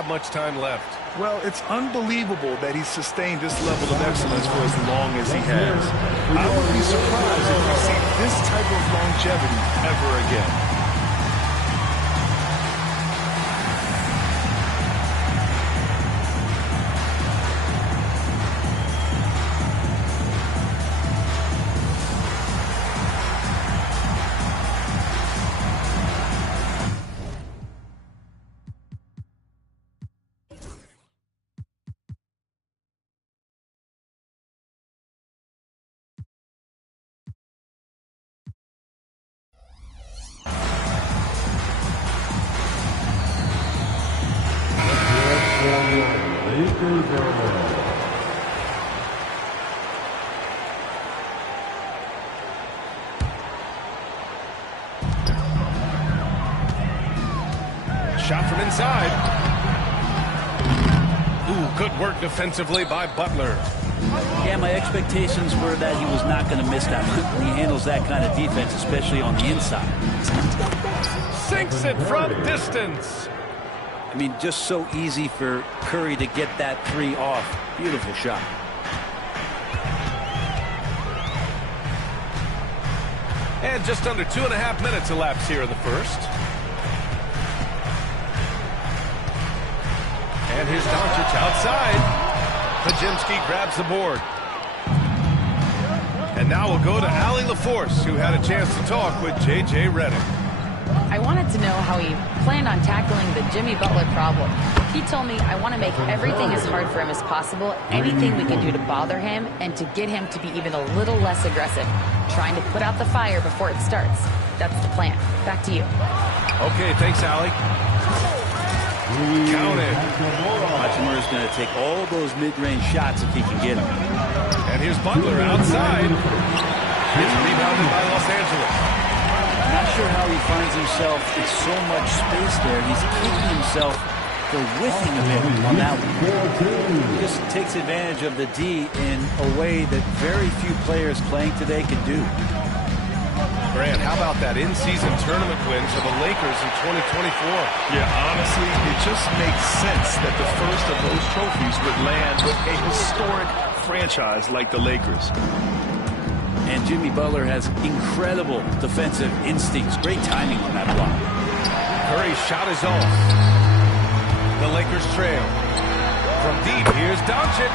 have much time left. Well, it's unbelievable that he's sustained this level of excellence for as long as he has. I would be surprised if we see this type of longevity ever again. Shot from inside. Ooh, good work defensively by Butler. Yeah, my expectations were that he was not going to miss that when he handles that kind of defense, especially on the inside. Sinks it from distance. I mean, just so easy for Curry to get that three off. Beautiful shot. And just under 2.5 minutes elapsed here in the first. And here's Doncic outside. Podziemski grabs the board. And now we'll go to Allie LaForce, who had a chance to talk with J.J. Redick. I wanted to know how he planned on tackling the Jimmy Butler problem. He told me, I want to make everything as hard for him as possible, anything we can do to bother him and to get him to be even a little less aggressive, trying to put out the fire before it starts. That's the plan. Back to you. Okay, thanks, Allie. Counted. Hachimura is going to take all those mid-range shots if he can get them. And here's Butler outside. It's rebounded by Los Angeles. Not sure how he finds himself in so much space there. He's kicking himself for whiffing a bit on that one. He just takes advantage of the D in a way that very few players playing today can do. Grant, how about that in-season tournament win for the Lakers in 2024? Yeah, honestly, it just makes sense that the first of those trophies would land with a historic franchise like the Lakers. And Jimmy Butler has incredible defensive instincts. Great timing on that block. Curry's shot is off. The Lakers trail. From deep, here's Doncic.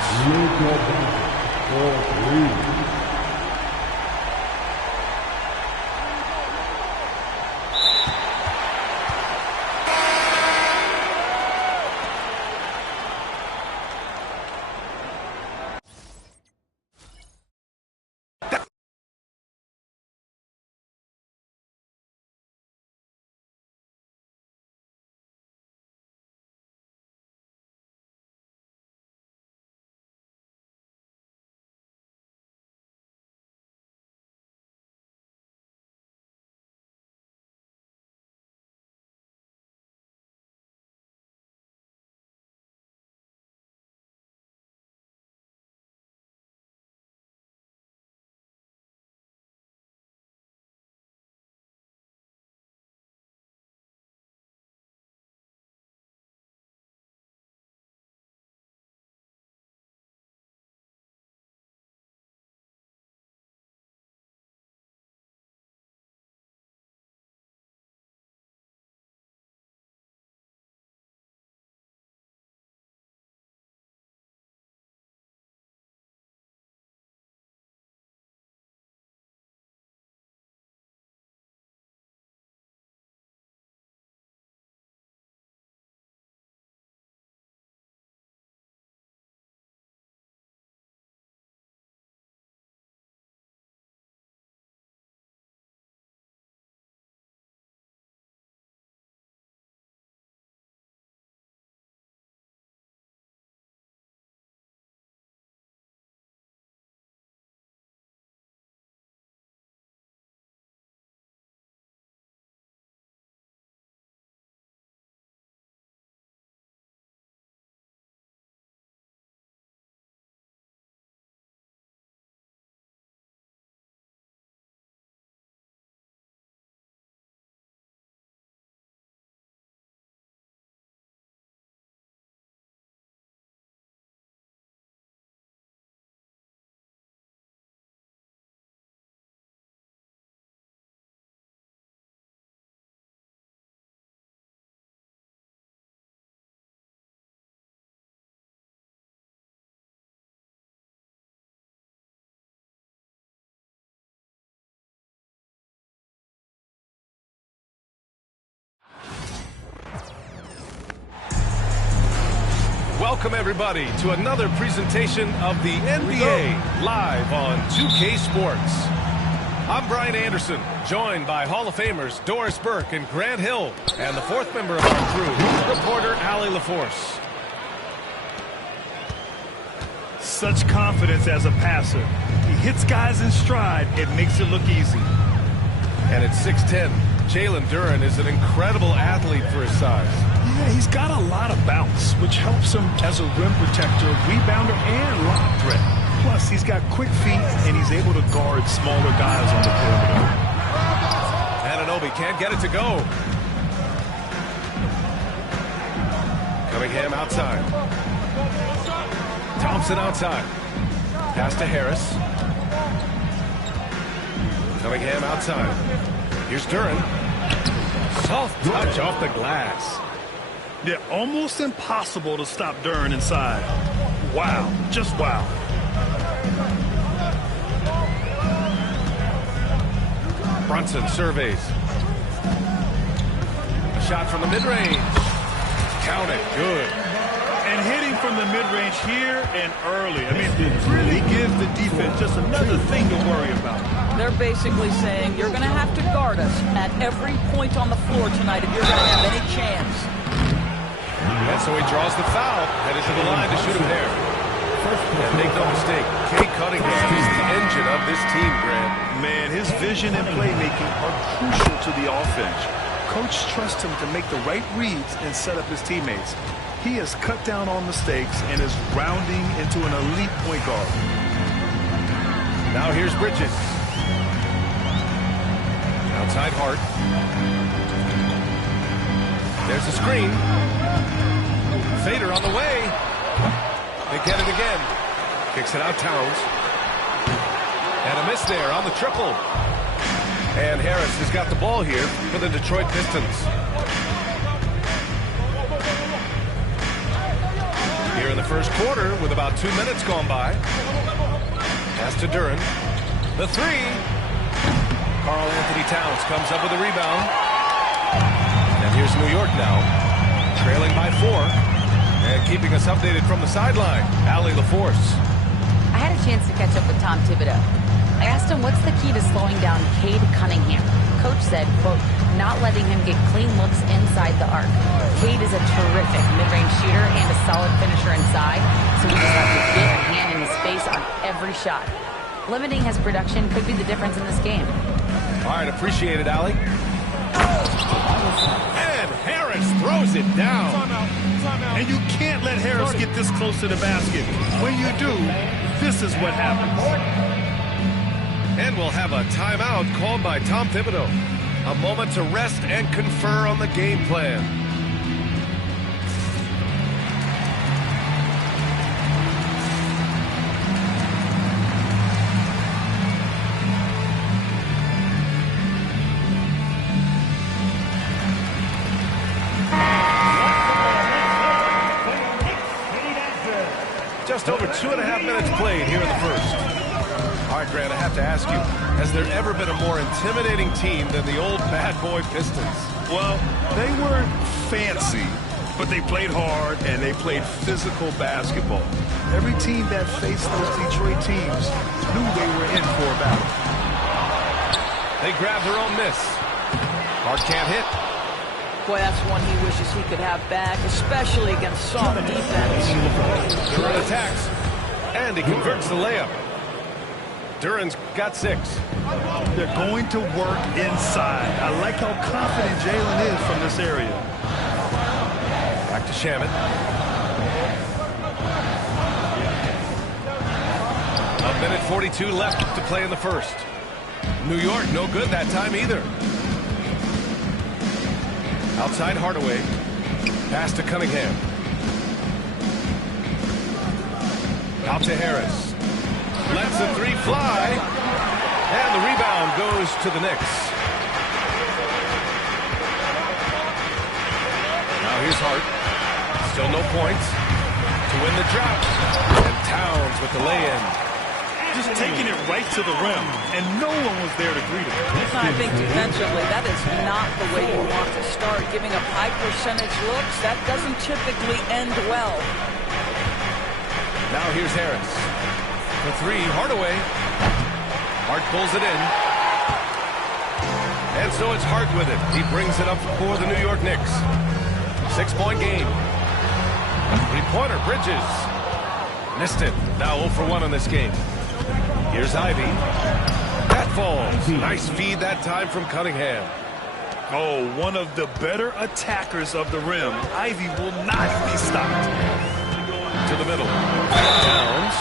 Welcome, everybody, to another presentation of the NBA live on 2K Sports. I'm Brian Anderson, joined by Hall of Famers Doris Burke and Grant Hill, and the fourth member of our crew, reporter Allie LaForce. Such confidence as a passer. He hits guys in stride. It makes it look easy. And at 6'10", Jalen Duren is an incredible athlete for his size. Yeah, he's got a lot of bounce, which helps him as a rim protector, rebounder, and lob threat. Plus, he's got quick feet, and he's able to guard smaller guys on the perimeter. Anunoby can't get it to go. Cunningham outside. Thompson outside. Pass to Harris. Cunningham outside. Here's Duren. Soft touch off the glass. Yeah, almost impossible to stop Duren inside. Wow, just wow. Brunson surveys. A shot from the mid-range. Count it, good. And hitting from the mid-range here and early. I mean, it really gives the defense just another thing to worry about. They're basically saying you're going to have to guard us at every point on the floor tonight if you're going to have any chance. And so he draws the foul, headed to the line to shoot a pair. And make no mistake, Cade Cunningham is the engine of this team, Grant. Man, his vision and playmaking are crucial to the offense. Coach trusts him to make the right reads and set up his teammates. He has cut down on mistakes and is rounding into an elite point guard. Now here's Bridges. Outside Hart. There's a screen. Fader on the way. They get it again. Kicks it out Towns. And a miss there on the triple. And Harris has got the ball here for the Detroit Pistons. Here in the first quarter with about 2 minutes gone by. Pass to Duren. The three. Karl Anthony Towns comes up with a rebound. And here's New York now, trailing by 4. And keeping us updated from the sideline, Allie LaForce. I had a chance to catch up with Tom Thibodeau. I asked him what's the key to slowing down Cade Cunningham. Coach said, quote, not letting him get clean looks inside the arc. Cade is a terrific mid-range shooter and a solid finisher inside, so we just have to get a hand in his face on every shot. Limiting his production could be the difference in this game. All right, appreciate it, Allie. And Harris throws it down. And you can't let Harris get this close to the basket. When you do, this is what happens. And we'll have a timeout called by Tom Thibodeau. A moment to rest and confer on the game plan. Just over 2.5 minutes played here in the first. All right, Grant, I have to ask you, has there ever been a more intimidating team than the old bad boy Pistons? Well, they weren't fancy, but they played hard and they played physical basketball. Every team that faced those Detroit teams knew they were in for a battle. They grabbed their own miss. Hart can't hit. Boy, that's one he wishes he could have back, especially against soft defense. Duren attacks, and he converts the layup. Duren's got 6. They're going to work inside. I like how confident Jalen is from this area. Back to Shamet. 1:42 left to play in the first. New York, no good that time either. Outside Hardaway. Pass to Cunningham. Out to Harris. Lets the three fly. And the rebound goes to the Knicks. Now here's Hart. Still no points. To win the drought. And Towns with the lay-in. Just taking it right to the rim, and no one was there to greet him. I think defensively, that is not the way you want to start. Giving up high percentage looks, that doesn't typically end well. Now here's Harris. The three, Hardaway. Hart pulls it in. And so it's Hart with it. He brings it up for the New York Knicks. 6-point game. Three-pointer, Bridges. Missed it. Now 0 for 1 in this game. Here's Ivy. That falls. Nice feed that time from Cunningham. Oh, one of the better attackers of the rim. Ivy will not be stopped. To the middle. Towns.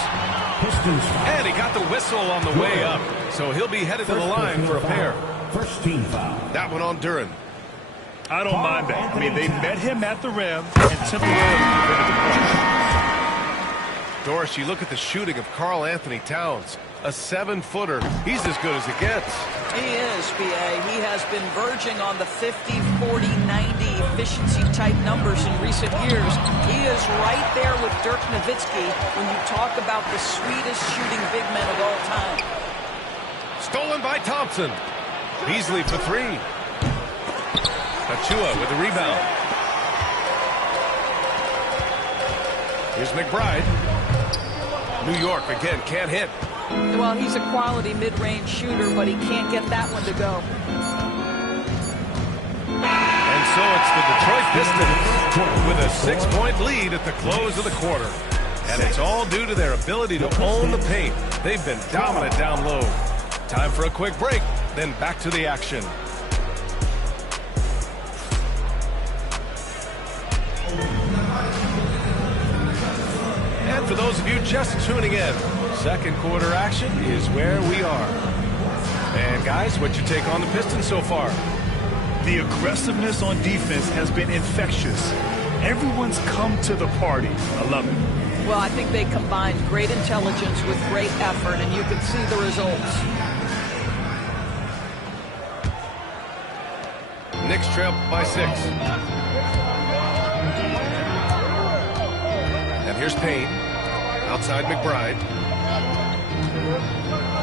And he got the whistle on the way up. So he'll be headed to the line for a pair. First team foul. That one on Duren. I don't mind that. I mean, they met him at the rim and temporarily prevented the point. Doris, you look at the shooting of Karl Anthony Towns. A 7-footer. He's as good as it gets. He is, B.A. He has been verging on the 50, 40, 90 efficiency type numbers in recent years. He is right there with Dirk Nowitzki when you talk about the sweetest shooting big men of all time. Stolen by Thompson. Beasley for three. Achua with the rebound. Here's McBride. New York again can't hit. Well, he's a quality mid-range shooter, but he can't get that one to go. And so it's the Detroit Pistons with a 6-point lead at the close of the quarter. And it's all due to their ability to own the paint. They've been dominant down low. Time for a quick break, then back to the action. And for those of you just tuning in, second quarter action is where we are. And guys, what's your take on the Pistons so far? The aggressiveness on defense has been infectious. Everyone's come to the party. I love it. Well, I think they combined great intelligence with great effort, and you can see the results. Knicks trail by 6. And here's Payne. Outside McBride.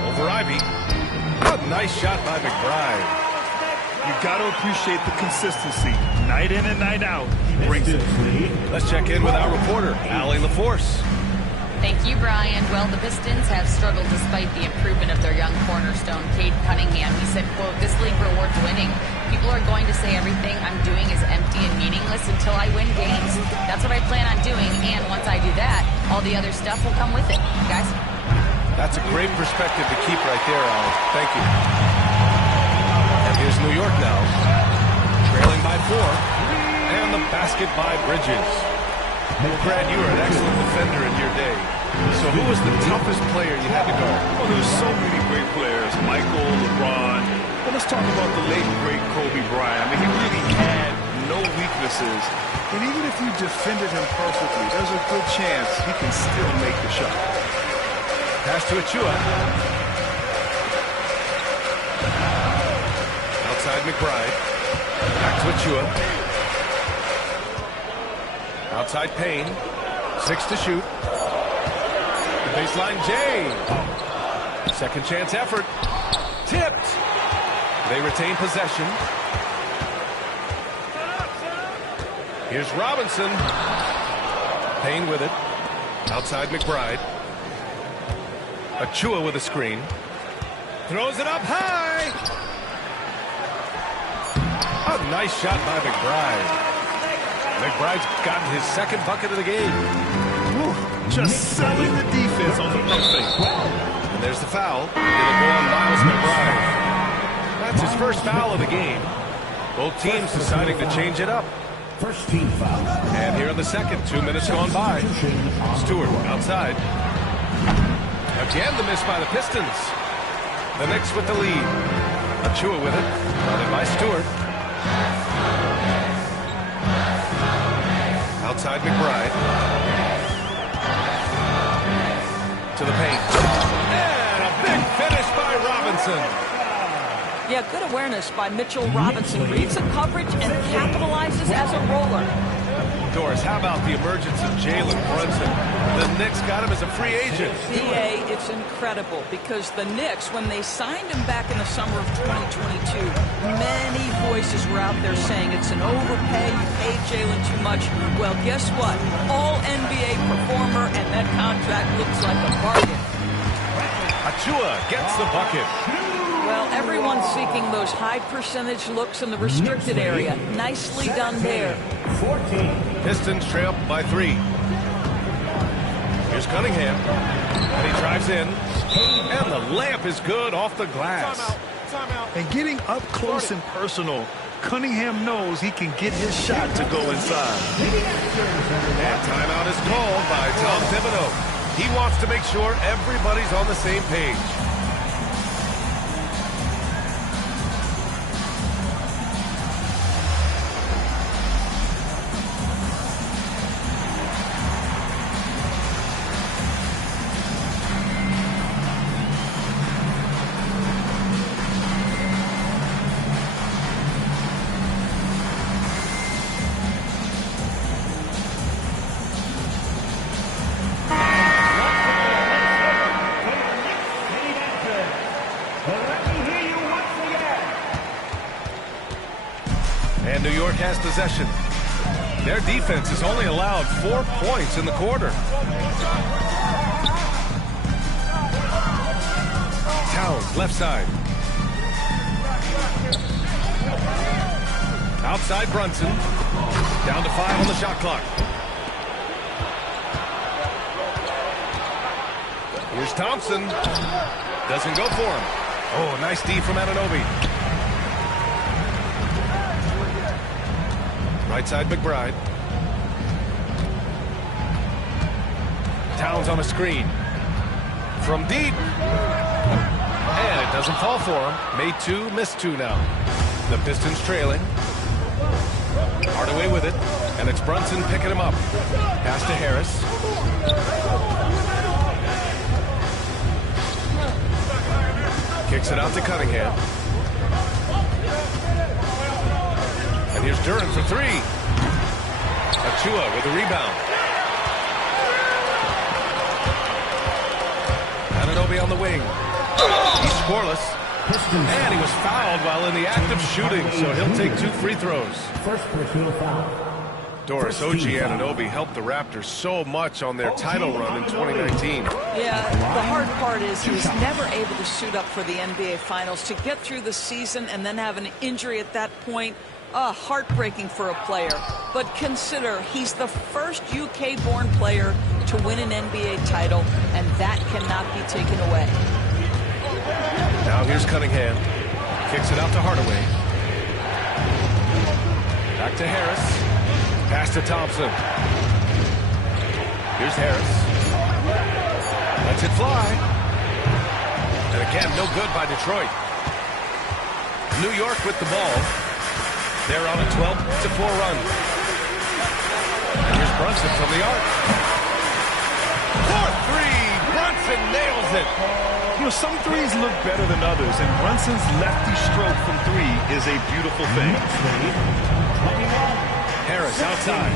Over Ivy. A nice shot by McBride. You got to appreciate the consistency. Night in and night out, he brings it. Let's check in with our reporter, Allie LaForce. Thank you, Brian. Well, the Pistons have struggled despite the improvement of their young cornerstone, Cade Cunningham. He said, quote, "This league rewards winning. People are going to say everything I'm doing is empty and meaningless until I win games. That's what I plan on doing, and once I do that, all the other stuff will come with it." Guys? That's a great perspective to keep right there, Allie. Thank you. And here's New York now, trailing by 4, and the basket by Bridges. Brad, you were an excellent defender in your day. So who was the toughest player you had to guard? Well, there's so many great players. Michael, LeBron. Well, let's talk about the late, great Kobe Bryant. I mean, he really had no weaknesses. And even if you defended him perfectly, there's a good chance he can still make the shot. Pass to Achua. Outside McBride. Back to Achua. Outside Payne. 6 to shoot. The baseline Jay. Second chance effort. Tipped. They retain possession. Here's Robinson. Payne with it. Outside McBride. Achua with a screen. Throws it up high. A nice shot by McBride. McBride's gotten his second bucket of the game. Whew, just selling the defense on the pump fake. And there's the foul. It'll go on Miles McBride. That's his first foul of the game. Both teams deciding to change it up. First team foul. And here in the second, 2 minutes gone by. Stewart outside. Again the miss by the Pistons. The Knicks with the lead. Achua with it. Guarded by Stewart. Outside McBride. To the paint. And a big finish by Robinson. Yeah, good awareness by Mitchell Robinson. Reads the coverage and capitalizes as a roller. Doris, how about the emergence of Jalen Brunson? The Knicks got him as a free agent. BA, it's incredible because the Knicks, when they signed him back in the summer of 2022, many voices were out there saying it's an overpay, you paid Jalen too much. Well, guess what? All NBA performer, and that contract looks like a bargain. Achua gets the bucket. Well, everyone's seeking those high percentage looks in the restricted area. Nicely done there. Pistons trail by 3. Here's Cunningham. And he drives in. And the layup is good off the glass. And getting up close and personal, Cunningham knows he can get his shot to go inside. And timeout is called by Tom Thibodeau. He wants to make sure everybody's on the same page. And New York has possession. Their defense has only allowed 4 points in the quarter. Towns, left side. Outside Brunson. Down to 5 on the shot clock. Here's Thompson. Doesn't go for him. Oh, nice D from Anunoby. Right side, McBride. Towns on a screen. From deep. And it doesn't fall for him. Made 2, missed 2 now. The Pistons trailing. Hardaway with it. And it's Brunson picking him up. Pass to Harris. Kicks it out to Cunningham. And here's Duren for 3. Achua with a rebound. Anunoby on the wing. He's scoreless. And he was fouled while in the act of shooting, so he'll take 2 free throws. First personal foul. Doris OG Anunoby helped the Raptors so much on their title run in 2019. Yeah, the hard part is he was never able to suit up for the NBA Finals. To get through the season and then have an injury at that point, heartbreaking for a player. But consider, he's the first UK-born player to win an NBA title, and that cannot be taken away. Now here's Cunningham. Kicks it out to Hardaway. Back to Harris. Pass to Thompson. Here's Harris. Lets it fly. And again, no good by Detroit. New York with the ball. They're on a 12-4 run. And here's Brunson from the arc. 4-3. Brunson nails it. You know, some threes look better than others, and Brunson's lefty stroke from 3 is a beautiful thing. Harris outside.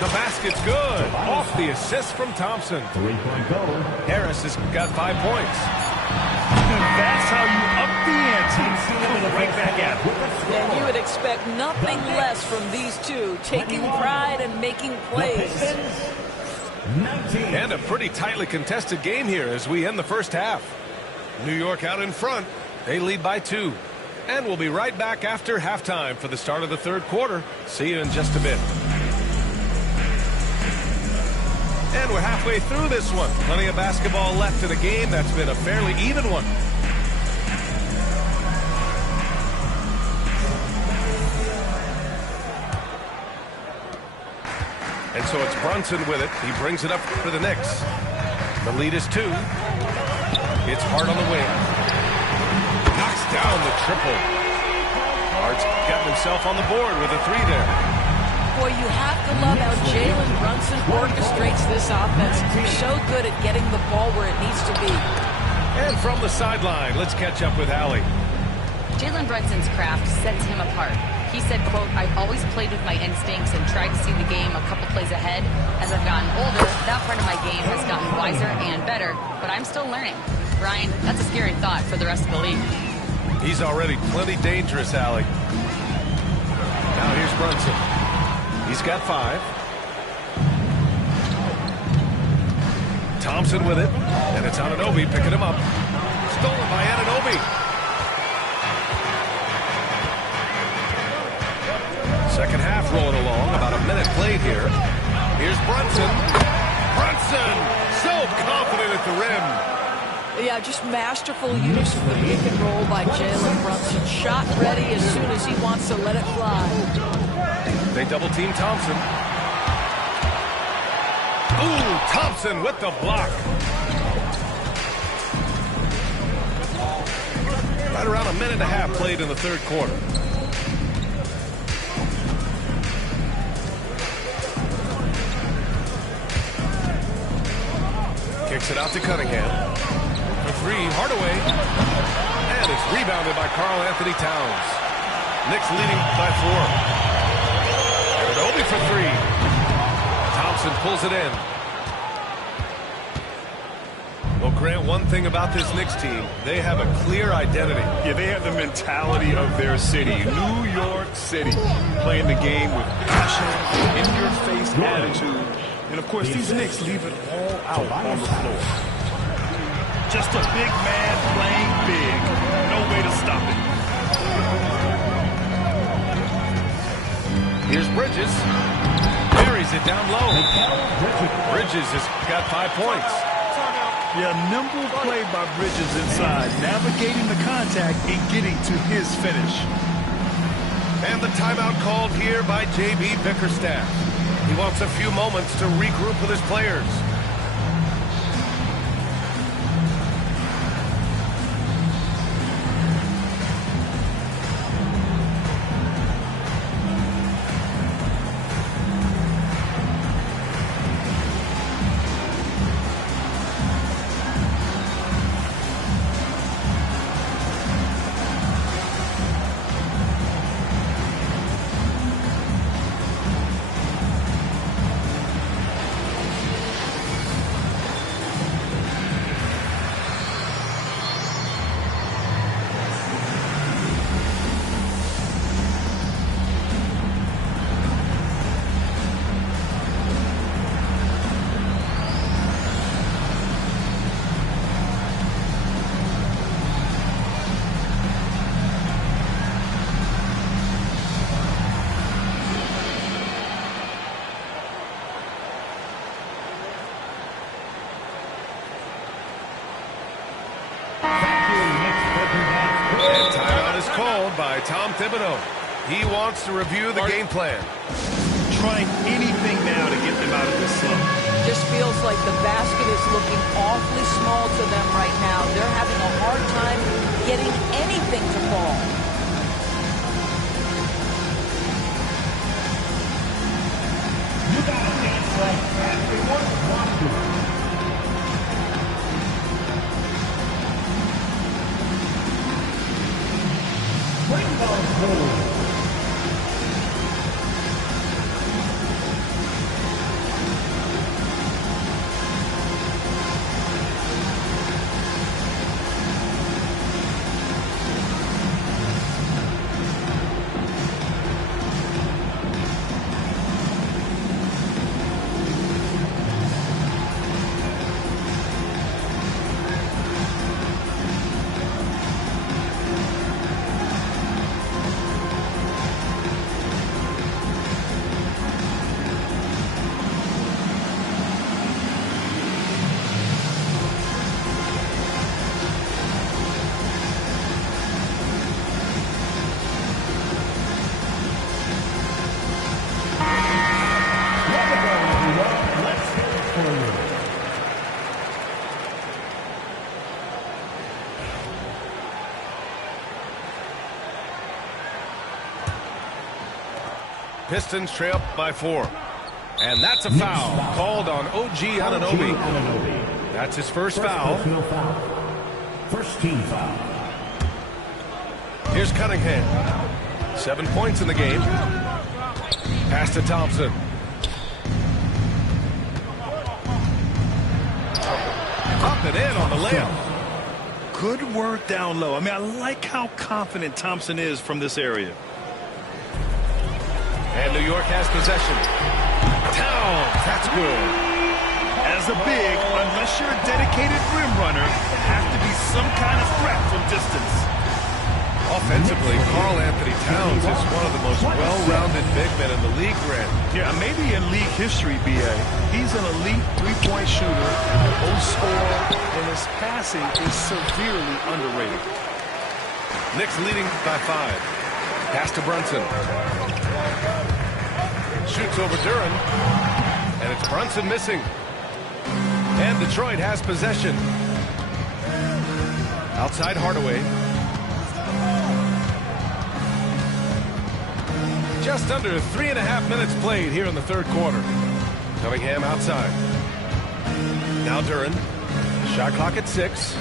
The basket's good. Off the assist from Thompson. Harris has got 5 points. That's how you up the ante. Right back at it. And you would expect nothing less from these two, taking pride and making plays. And a pretty tightly contested game here as we end the first half. New York out in front. They lead by 2. And we'll be right back after halftime for the start of the third quarter. See you in just a bit. And we're halfway through this one. Plenty of basketball left in a game that's been a fairly even one. And so it's Brunson with it. He brings it up for the Knicks. The lead is 2. It's Hart on the wing. Knocks down the triple. Hart's got himself on the board with a 3 there. Boy, you have to love how Jalen Brunson orchestrates this offense. He's so good at getting the ball where it needs to be. And from the sideline, let's catch up with Allie. Jalen Brunson's craft sets him apart. He said, quote, "I've always played with my instincts and tried to see the game a couple plays ahead. As I've gotten older, that part of my game has gotten wiser and better, but I'm still learning." Ryan, that's a scary thought for the rest of the league. He's already plenty dangerous, Allie. Now here's Brunson. He's got 5. Thompson with it, and it's Anunoby picking him up. Stolen by Anunoby. Second half rolling along, about a minute played here. Here's Brunson. Brunson, so confident at the rim. Yeah, just masterful use of the pick and roll by Jalen Brunson. Shot ready as soon as he wants to let it fly. They double team Thompson. Ooh, Thompson with the block. Right around a minute and a half played in the third quarter. Kicks it out to Cunningham. For three, Hardaway. And it's rebounded by Karl Anthony Towns. Knicks leading by 4. Anunoby for three. Thompson pulls it in. Well, Grant, one thing about this Knicks team, they have a clear identity. Yeah, they have the mentality of their city, New York City, playing the game with passion, in-your-face attitude. And, of course, these Knicks leave it all out on the floor. Just a big man playing big. No way to stop it. Here's Bridges. Buries it down low. Bridges has got 5 points. Yeah, nimble play by Bridges inside, navigating the contact and getting to his finish. And the timeout called here by J.B. Bickerstaff. He wants a few moments to regroup with his players. By Tom Thibodeau. He wants to review the game plan. Trying anything now to get them out of this slump. Just feels like the basket is looking awfully small to them right now. They're having a hard time getting anything to fall. You got a dance like everyone wants to. Bring those forward. Pistons trail by 4. And that's a foul called on OG Anunoby. That's his first foul. First team foul. Here's Cunningham. 7 points in the game. Pass to Thompson. Up and in on the layup. Good work down low. I mean, I like how confident Thompson is from this area. And New York has possession. Towns, that's good. As As a big, unless you're a dedicated rim runner, you have to be some kind of threat from distance. Offensively, Karl Anthony Towns is one of the most well-rounded big men in the league, Grant. Yeah, maybe in league history, B.A. He's an elite three-point shooter, both scorer, and his passing is severely underrated. Knicks leading by 5. Pass to Brunson. Shoots over Duren. And it's Brunson missing. And Detroit has possession. Outside Hardaway. Just under 3.5 minutes played here in the third quarter. Cunningham outside. Now Duren. Shot clock at 6.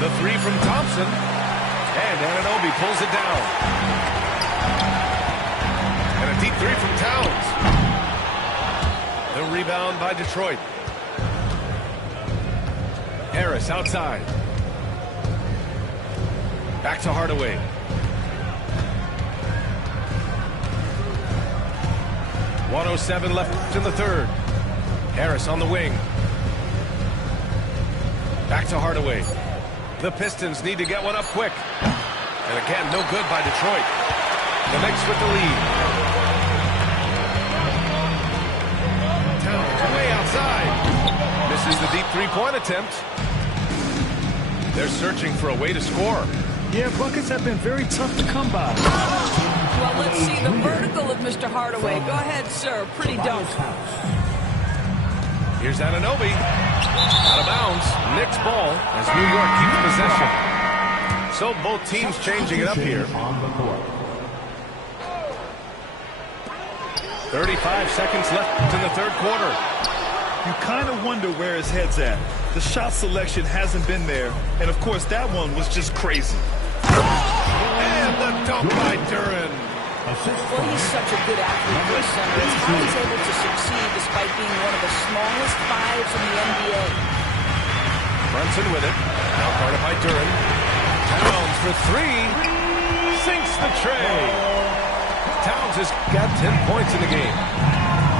The 3 from Thompson. And Anunoby pulls it down. And a deep 3 from Towns. The rebound by Detroit. Harris outside. Back to Hardaway. .107 left in the third. Harris on the wing. Back to Hardaway. The Pistons need to get one up quick. And again, no good by Detroit. The Knicks with the lead. Towns way outside. Misses the deep three-point attempt. They're searching for a way to score. Yeah, buckets have been very tough to come by. Well, let's see the vertical of Mr. Hardaway. Go ahead, sir. Pretty dunk. Here's Anunoby. Out of bounds. Knicks ball as New York keeps possession. So both teams changing it up here. 35 seconds left in the third quarter. You kind of wonder where his head's at. The shot selection hasn't been there. And, of course, that one was just crazy. And the dunk by Duren. Well, he's such a good athlete for a center. It's how he's able to succeed despite being one of the smallest 5s in the NBA. Brunson with it. Now guarded by Duren. Towns for 3. Sinks the tray. Towns has got 10 points in the game.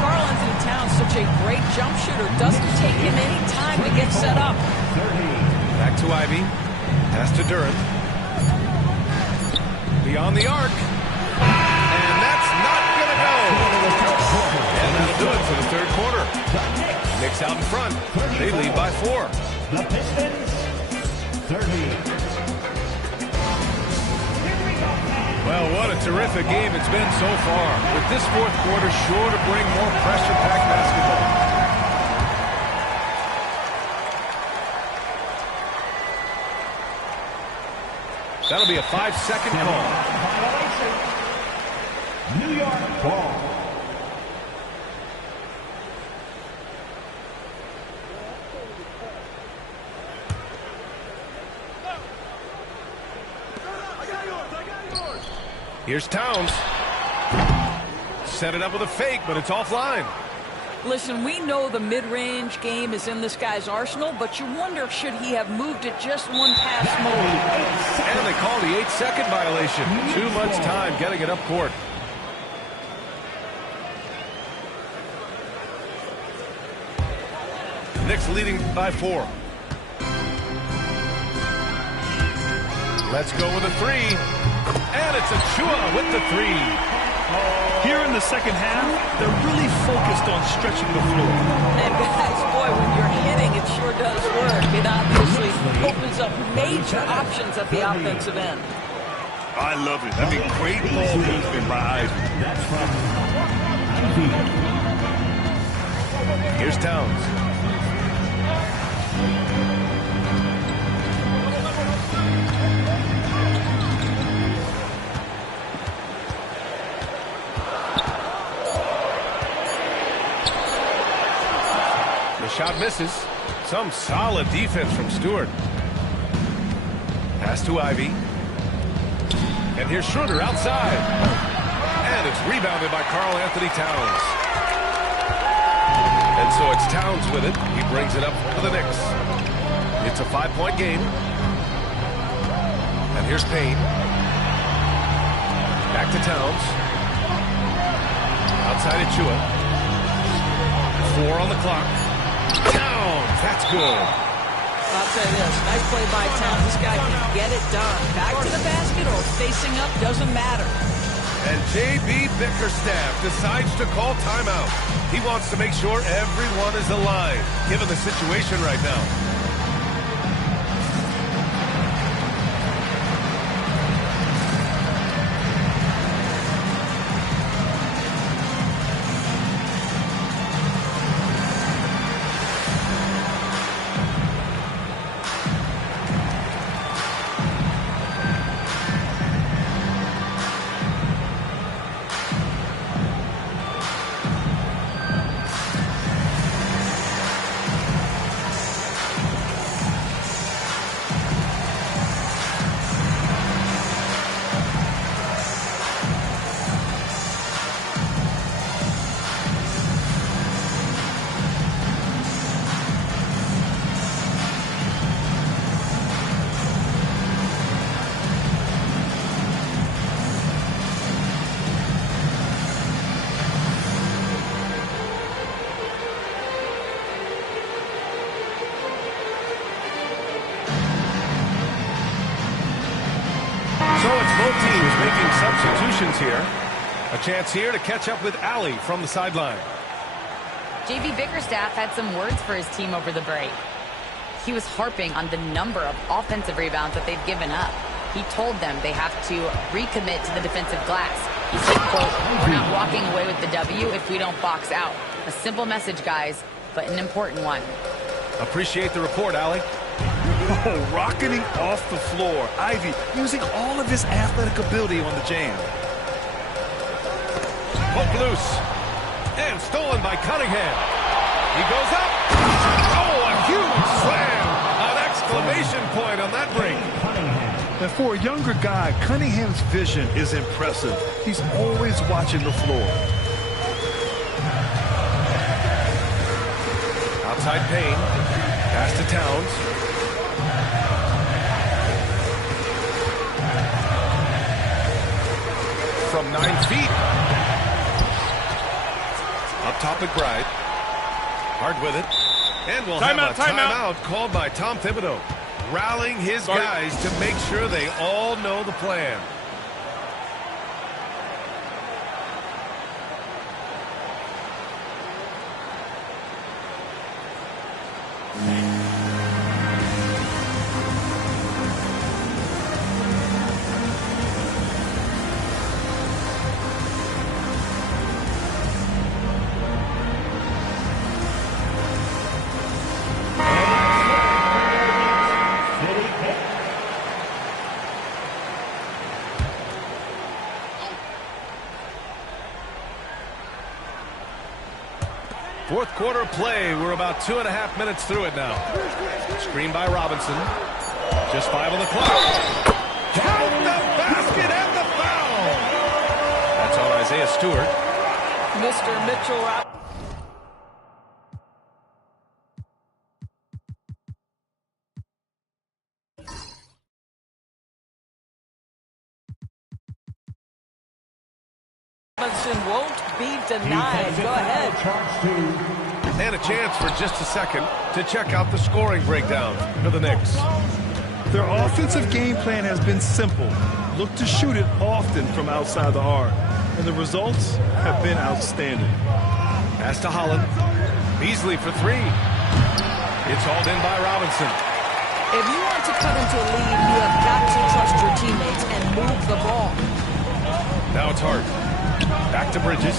Karl Anthony Towns, such a great jump shooter. Doesn't take him any time to get set up. Back to Ivy. Pass to Duren. Beyond the arc. And that's not going to go. And that'll do it for the third quarter. Knicks out in front. They lead by 4. The Pistons, 30. Well, what a terrific game it's been so far. With this fourth quarter sure to bring more pressure-packed basketball. That'll be a 5-second call. New York ball. Here's Towns. Set it up with a fake, but it's offline. Listen, we know the mid-range game is in this guy's arsenal, but you wonder, should he have moved it just one pass more? And they call the 8-second violation. Too much time getting it up court. Knicks leading by 4. Let's go with a 3. And it's Achua with the 3. Here in the second half, they're really focused on stretching the floor. And guys, boy, when you're hitting, it sure does work. It obviously opens up major options at the offensive end. I love it. I mean, great ball movement by Ivy. That's from Ivy. Here's Towns. Shot misses. Some solid defense from Stewart. Pass to Ivy. And here's Schroeder outside. And it's rebounded by Karl Anthony Towns. And so it's Towns with it. He brings it up for the Knicks. It's a 5-point game. And here's Payne. Back to Towns. Outside Achua. 4 on the clock. Towns Towns. That's good. I'll tell you this, nice play by Towns. This guy can get it done. Back to the basket or facing up, doesn't matter. And J.B. Bickerstaff decides to call timeout. He wants to make sure everyone is aligned, given the situation right now. So it's both teams making substitutions here. A chance here to catch up with Allie from the sideline. J.B. Bickerstaff had some words for his team over the break. He was harping on the number of offensive rebounds that they've given up. He told them they have to recommit to the defensive glass. He said, quote, "We're not walking away with the W if we don't box out." A simple message, guys, but an important one. Appreciate the report, Allie. Oh, rocketing off the floor. Ivey using all of his athletic ability on the jam. Poked loose. And stolen by Cunningham. He goes up. Oh, a huge slam. An exclamation point on that break. And for a younger guy, Cunningham's vision is impressive. He's always watching the floor. Outside Payne. Pass to Towns. From 9 feet. Up top McBride. Hard with it. And we'll have a timeout called by Tom Thibodeau. Rallying his guys to make sure they all know the plan. Fourth quarter play. We're about 2.5 minutes through it now. Screen by Robinson. Just 5 on the clock. Count the basket and the foul. That's on Isaiah Stewart. Mr. Mitchell Robinson won't be denied. Go ahead. And a chance for just a second to check out the scoring breakdown for the Knicks. Their offensive game plan has been simple. Look to shoot it often from outside the arc. And the results have been outstanding. Pass to Holland. Beasley for 3. It's hauled in by Robinson. If you want to cut into a lead, you have got to trust your teammates and move the ball. Now it's Hart. Back to Bridges.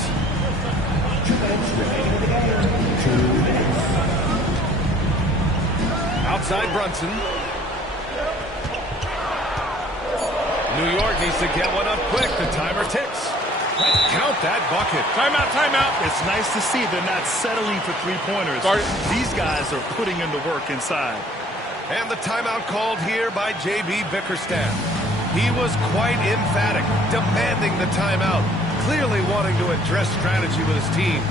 Outside Brunson. New York needs to get one up quick. The timer ticks. Count that bucket. Timeout, timeout. It's nice to see they're not settling for three-pointers. These guys are putting in the work inside. And the timeout called here by J.B. Bickerstaff. He was quite emphatic, demanding the timeout, clearly wanting to address strategy with his team.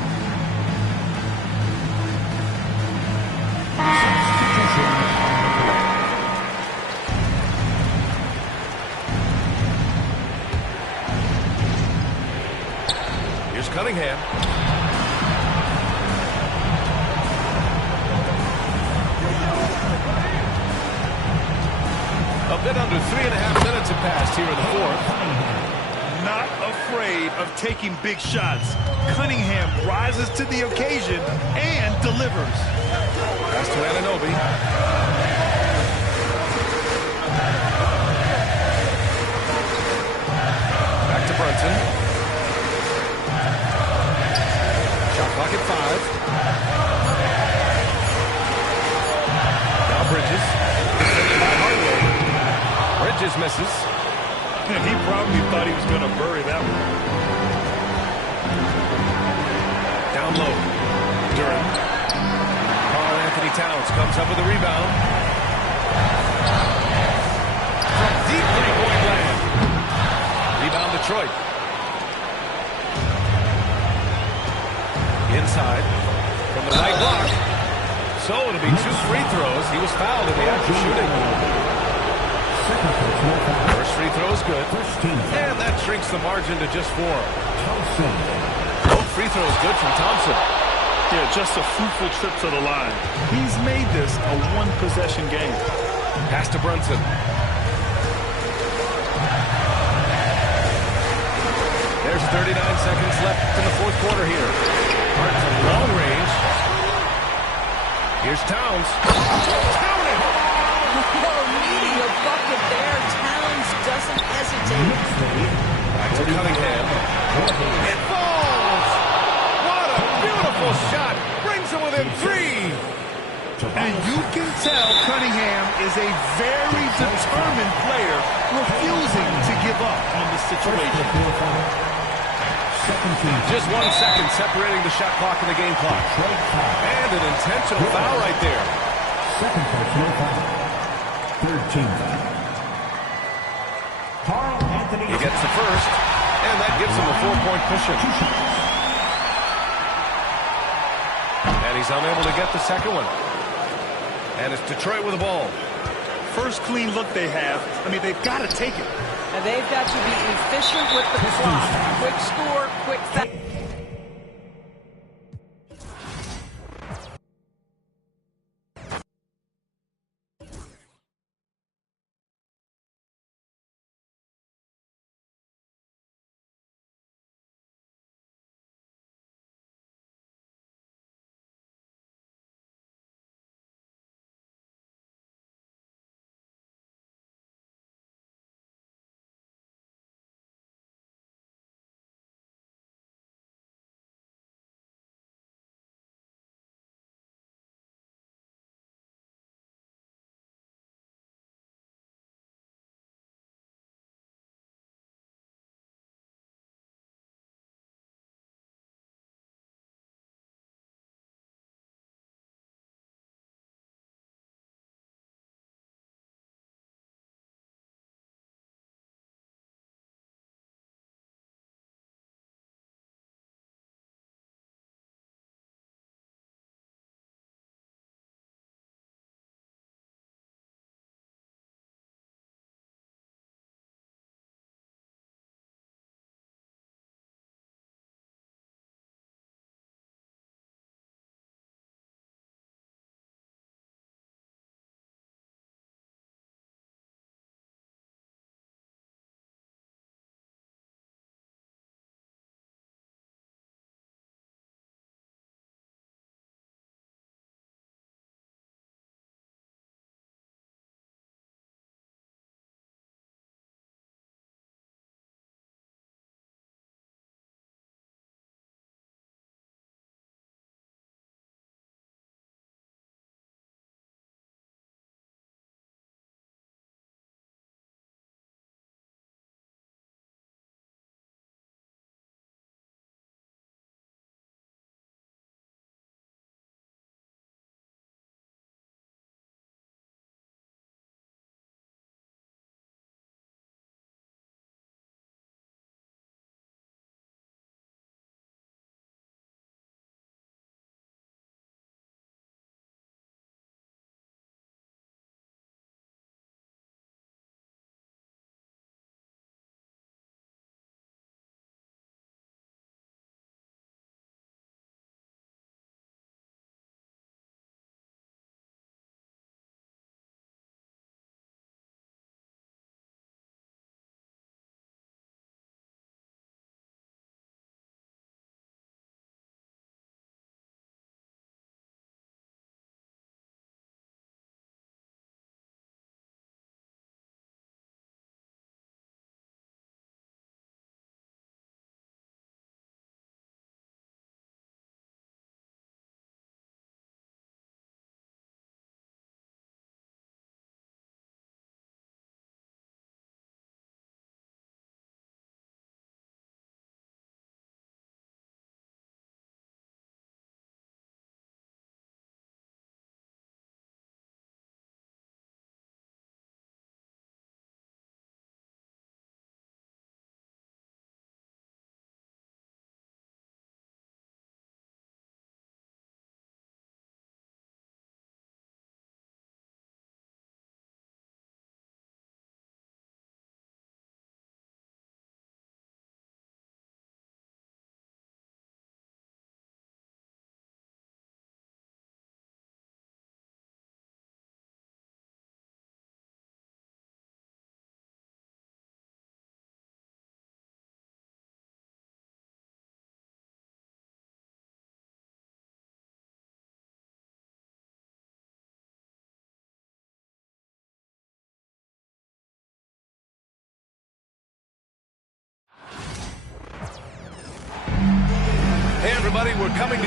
Here's Cunningham. here in the fourth. Not afraid of taking big shots. Cunningham rises to the occasion and delivers. Pass to Anunoby. Back to Brunson. Shot clock at 5. Now Bridges. Defended by Hardaway. Bridges misses. And he probably thought he was going to bury that one. Down low. Duran. Karl Anthony Towns comes up with a rebound. From deep three-point land. Rebound Detroit. Inside. From the right block. So it'll be 2 free throws. He was fouled in the act of shooting. First free throw is good. And that shrinks the margin to just 4. Both free throws good from Thompson. Yeah, just a fruitful trip to the line. He's made this a one-possession game. Pass to Brunson. There's 39 seconds left in the fourth quarter here. Harden from long range. Here's Towns. Counted! Needing a bucket there. Towns doesn't hesitate. Back to Cunningham. It falls! What a beautiful shot! Brings him within 3. And you can tell Cunningham is a very determined player, refusing to give up on the situation. Just 1 second separating the shot clock and the game clock. And an intentional foul right there. Second personal foul. 13. Karl Anthony. He gets the first, and that gives him a 4-point cushion. And he's unable to get the second one. And it's Detroit with the ball. First clean look they have. I mean, they've got to take it. And they've got to be efficient with the clock. Quick score, quick foul.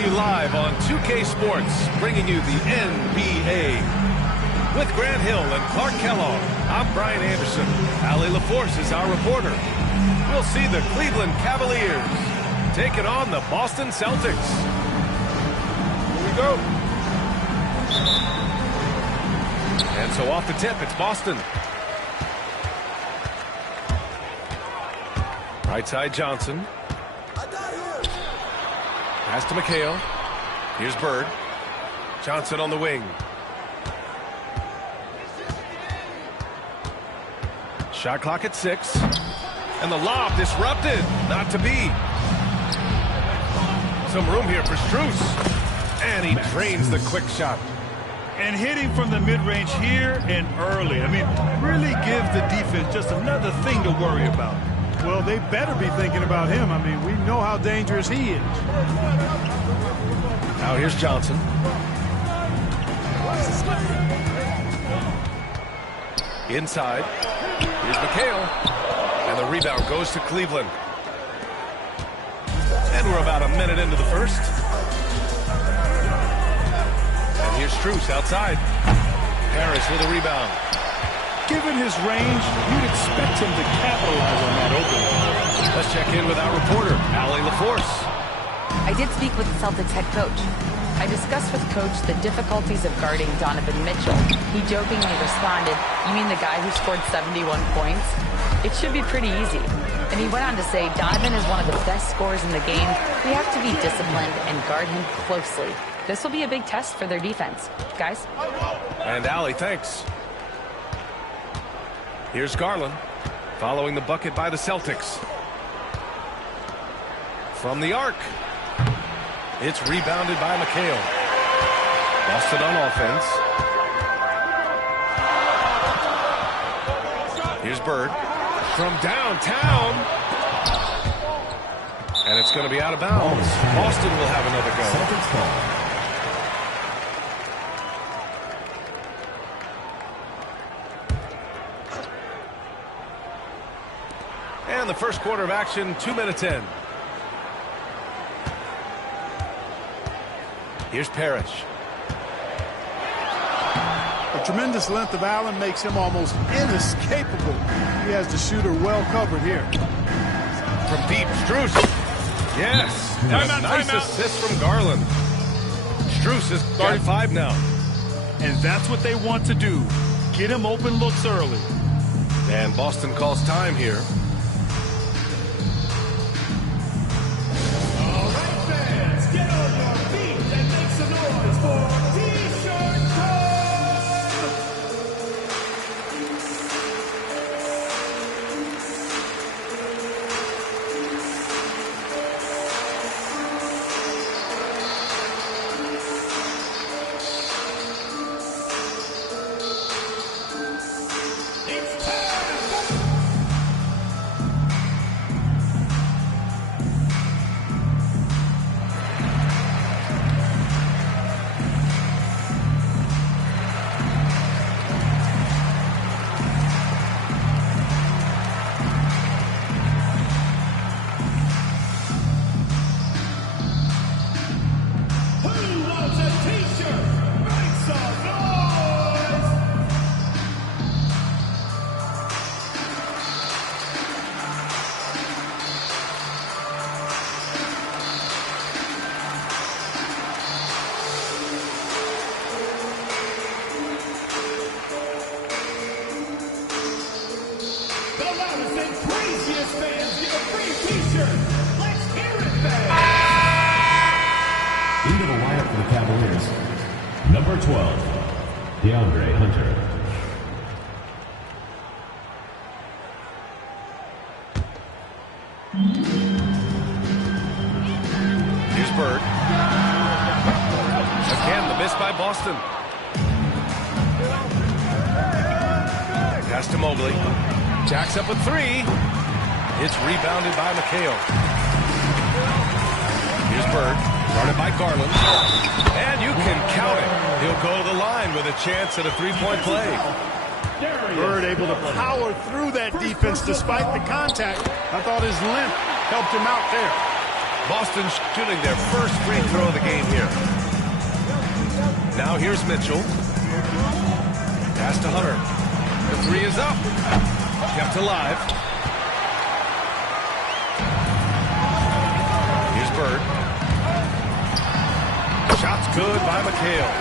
you live on 2K Sports, bringing you the NBA. With Grant Hill and Clark Kellogg, I'm Brian Anderson. Allie LaForce is our reporter. We'll see the Cleveland Cavaliers taking on the Boston Celtics. Here we go. And so off the tip, it's Boston. Right side Johnson. Pass to McHale. Here's Bird. Johnson on the wing. Shot clock at 6. And the lob disrupted. Not to be. Some room here for Strus. And he drains the quick shot. And hitting from the mid-range here and early. I mean, really give the defense just another thing to worry about. Well, they better be thinking about him. I mean, we know how dangerous he is. Now here's Johnson. Inside. Here's McHale. And the rebound goes to Cleveland. And we're about a minute into the first. And here's Strus outside. Harris with a rebound. Given his range, you'd expect him to capitalize on that opening. Let's check in with our reporter, Allie LaForce. I did speak with the Celtics head coach. I discussed with Coach the difficulties of guarding Donovan Mitchell. He jokingly responded, "You mean the guy who scored 71 points? It should be pretty easy." And he went on to say, "Donovan is one of the best scorers in the game. We have to be disciplined and guard him closely. This will be a big test for their defense." Guys? And Allie, thanks. Here's Garland, following the bucket by the Celtics. From the arc. It's rebounded by McHale. Boston on offense. Here's Bird. From downtown. And it's going to be out of bounds. Boston will have another go. And the first quarter of action, 2 minutes in. Here's Parrish. A tremendous length of Allen makes him almost inescapable. He has the shooter well covered here. From deep, Strus. Yes. And a nice assist from Garland. Strus is guard 5 now. And that's what they want to do. Get him open looks early. And Boston calls time here. Into the lineup for the Cavaliers, number 12, DeAndre Hunter. Here's Bird. Again, the miss by Boston. Pass to Mobley. Jacks up a 3. It's rebounded by McHale. Here's Bird. Guarded by Garland. And you can count it. He'll go to the line with a chance at a three-point play. Bird able to power through that defense despite the contact. I thought his length helped him out there. Boston shooting their first free throw of the game here. Now here's Mitchell. Pass to Hunter. The three is up. Kept alive. Here's Bird. Shot's good by McHale.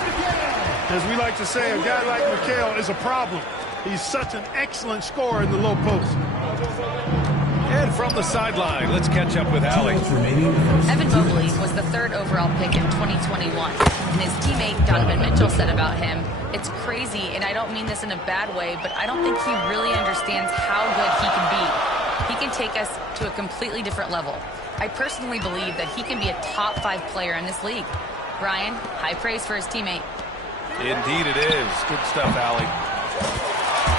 As we like to say, a guy like McHale is a problem. He's such an excellent scorer in the low post. And from the sideline, let's catch up with Allie. Evan Mobley was the 3rd overall pick in 2021. And his teammate Donovan Mitchell said about him, "It's crazy, and I don't mean this in a bad way, but I don't think he really understands how good he can be. He can take us to a completely different level. I personally believe that he can be a top 5 player in this league." Brian, high praise for his teammate. Indeed it is. Good stuff, Allie.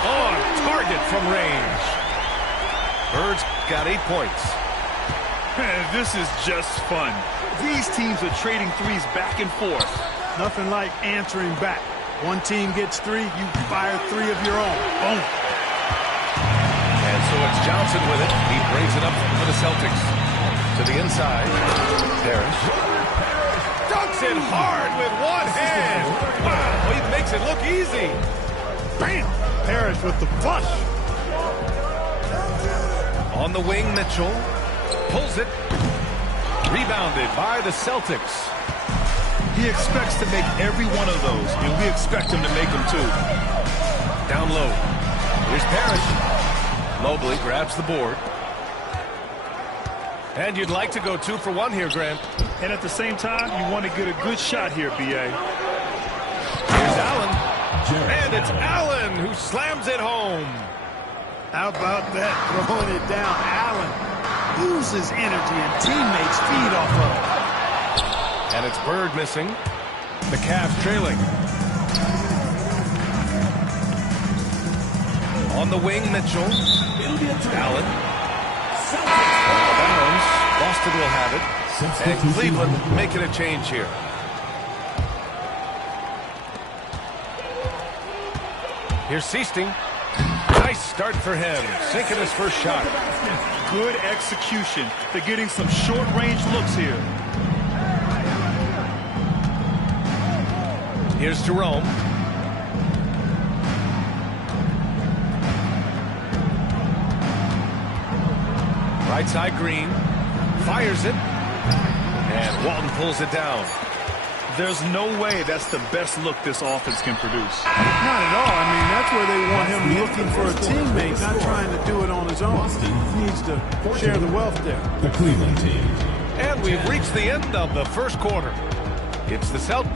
On target from range. Bird's got 8 points. This is just fun. These teams are trading threes back and forth. Nothing like answering back. One team gets 3, you fire 3 of your own. Boom. And so it's Johnson with it. He brings it up for the Celtics. To the inside. Parrish. Dunks it hard with one hand. Wow, he makes it look easy. Bam! Parrish with the flush. On the wing, Mitchell. Pulls it. Rebounded by the Celtics. He expects to make every one of those, and we expect him to make them too. Down low. Here's Parrish. Mobley grabs the board. And you'd like to go 2 for 1 here, Grant. And at the same time, you want to get a good shot here, B.A. Here's Allen. And it's Allen who slams it home. How about that? Throwing it down. Allen loses energy and teammates feed off of it. And it's Bird missing. The Cavs trailing. On the wing, Mitchell. Allen. Out of bounds. Boston will have it. And Cleveland making a change here. Here's Seasting. Nice start for him. Sinking his first shot. Good execution. They're getting some short-range looks here. Here's Jerome. Right side, Green. Fires it. And Walton pulls it down. There's no way that's the best look this offense can produce. Not at all. I mean, that's where they want him looking for a teammate, not trying to do it on his own. He needs to share the wealth there. The Cleveland team. And we've reached the end of the first quarter. It's the Celtics.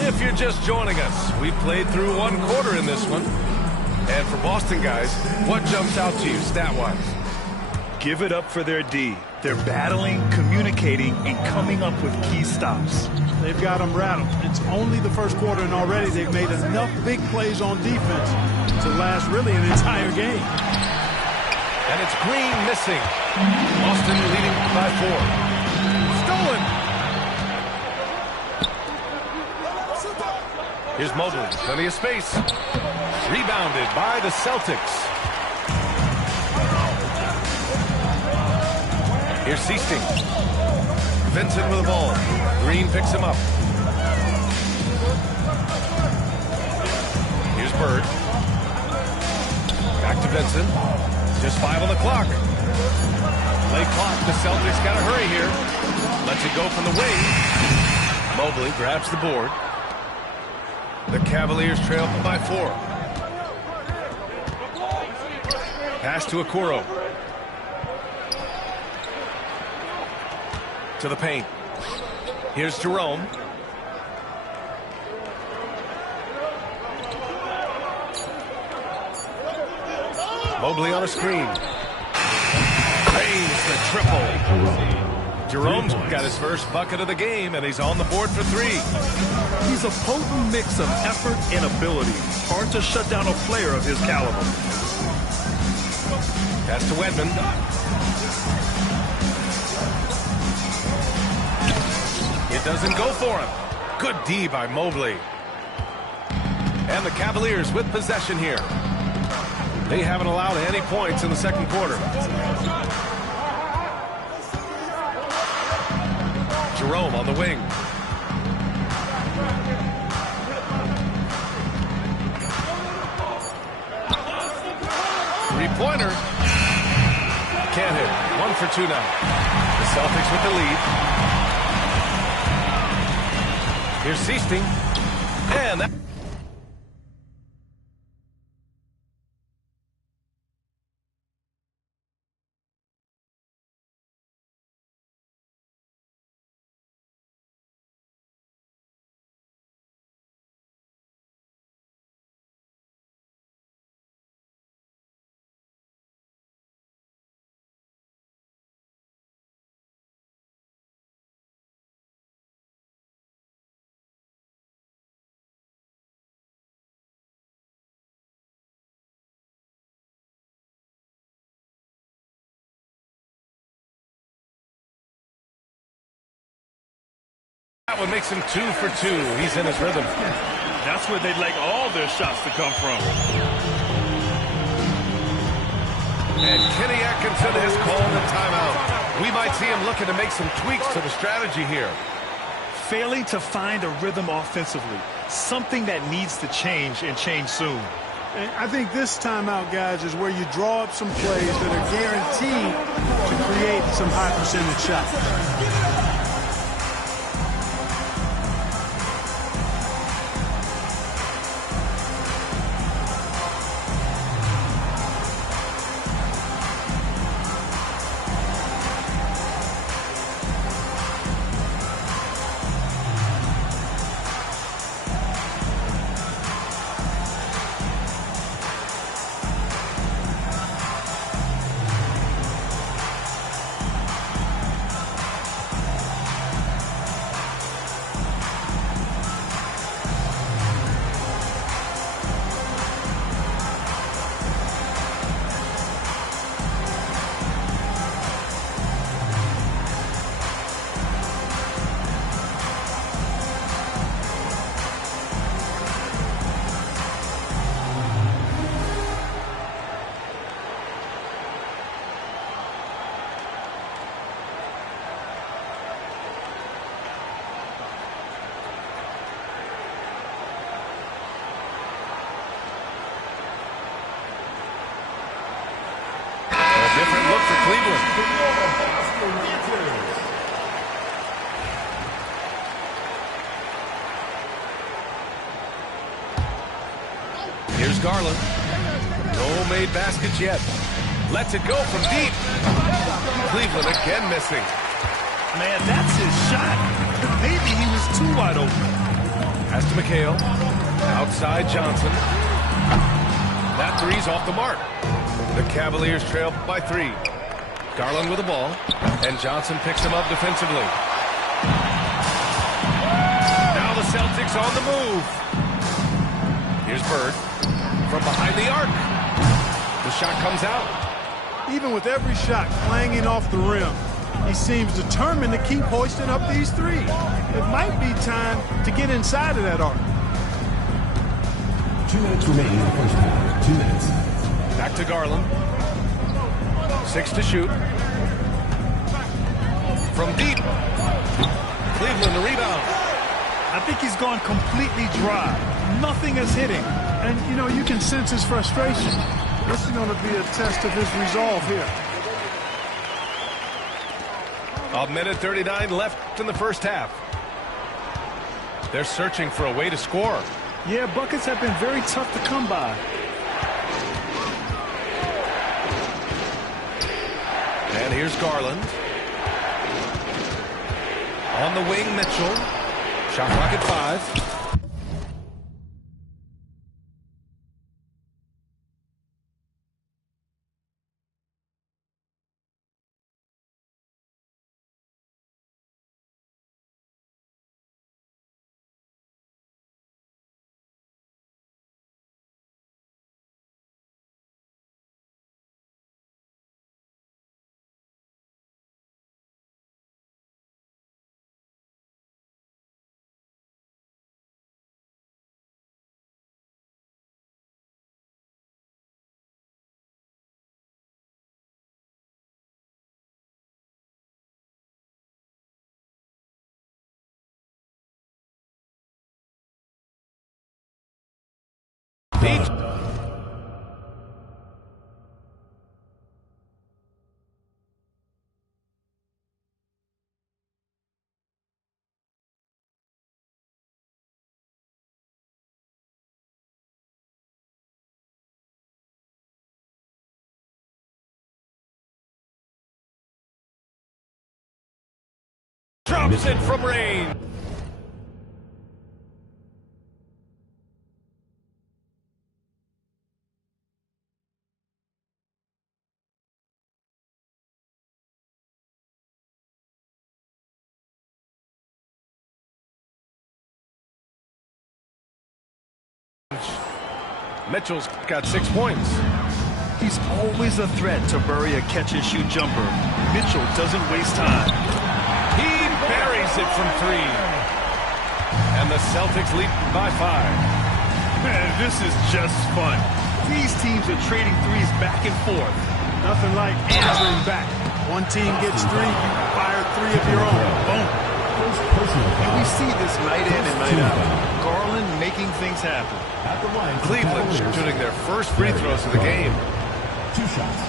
If you're just joining us, we played through 1 quarter in this one. And for Boston guys, what jumps out to you stat-wise? Give it up for their D. They're battling, communicating, and coming up with key stops. They've got them rattled. It's only the first quarter, and already they've made enough big plays on defense to last really an entire game. And it's Green missing. Boston leading by 4. Stolen. Here's Mobley. Plenty of space. Rebounded by the Celtics. Here's Seasting. Vincent with the ball. Green picks him up. Here's Bird. Back to Vincent. Just 5 on the clock. Play clock. The Celtics got to hurry here. Lets it go from the wing. Mobley grabs the board. The Cavaliers trail by 4. Pass to Okoro. To the paint. Here's Jerome. Mobley on a screen. Drains the triple. Jerome's got his first bucket of the game, and he's on the board for 3. He's a potent mix of effort and ability. Hard to shut down a player of his caliber. Pass to Wedman. It doesn't go for him. Good D by Mobley. And the Cavaliers with possession here. They haven't allowed any points in the second quarter. Jerome on the wing. Three-pointer. Can't hit. 1 for 2 now. The Celtics with the lead. Here's Siesting. And that... That one makes him 2 for 2. He's in his rhythm. That's where they'd like all their shots to come from. And Kenny Atkinson has called a timeout. We might see him looking to make some tweaks to the strategy here. Failing to find a rhythm offensively. Something that needs to change and change soon. And I think this timeout, guys, is where you draw up some plays that are guaranteed to create some high percentage shots. Different look for Cleveland. Here's Garland. No made baskets yet. Lets it go from deep. Cleveland again missing. Man, that's his shot. Maybe he was too wide open. Pass to McHale. Outside Johnson. That three's off the mark. The Cavaliers trail by 3. Garland with the ball, and Johnson picks him up defensively. Now the Celtics on the move. Here's Bird from behind the arc. The shot comes out. Even with every shot clanging off the rim, he seems determined to keep hoisting up these threes. It might be time to get inside of that arc. 2 minutes remaining in the first quarter. 2 minutes. Back to Garland. 6 to shoot. From deep. Cleveland the rebound. I think he's gone completely dry. Nothing is hitting. And, you know, you can sense his frustration. This is going to be a test of his resolve here. 1:39 left in the first half. They're searching for a way to score. Yeah, buckets have been very tough to come by. And here's Garland. On the wing, Mitchell. Shot clock at 5. Drops it from range. Mitchell's got 6 points. He's always a threat to bury a catch-and-shoot jumper. Mitchell doesn't waste time. He buries it from 3. And the Celtics lead by 5. Man, this is just fun. These teams are trading threes back and forth. Nothing like answering back. One team gets 3, you fire 3 of your own. Boom. And we see this night in and night out. Garland making things happen. Cleveland shooting their first free throws of the game. 2 shots.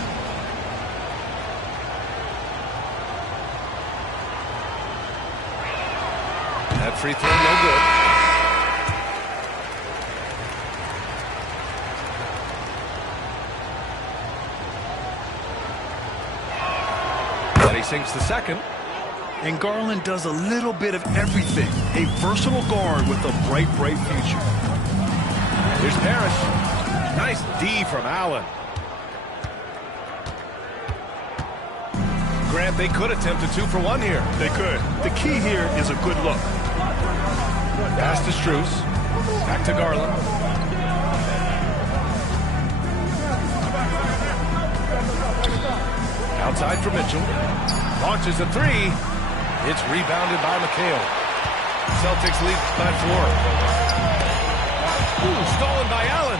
That free throw no good. But he sinks the second. And Garland does a little bit of everything. A versatile guard with a bright, bright future. Here's Parrish. Nice D from Allen. Grant, they could attempt a 2-for-1 here. They could. The key here is a good look. Pass to Strus. Back to Garland. Outside for Mitchell. Launches a 3. It's rebounded by McHale. Celtics lead by 4. Ooh, stolen by Allen.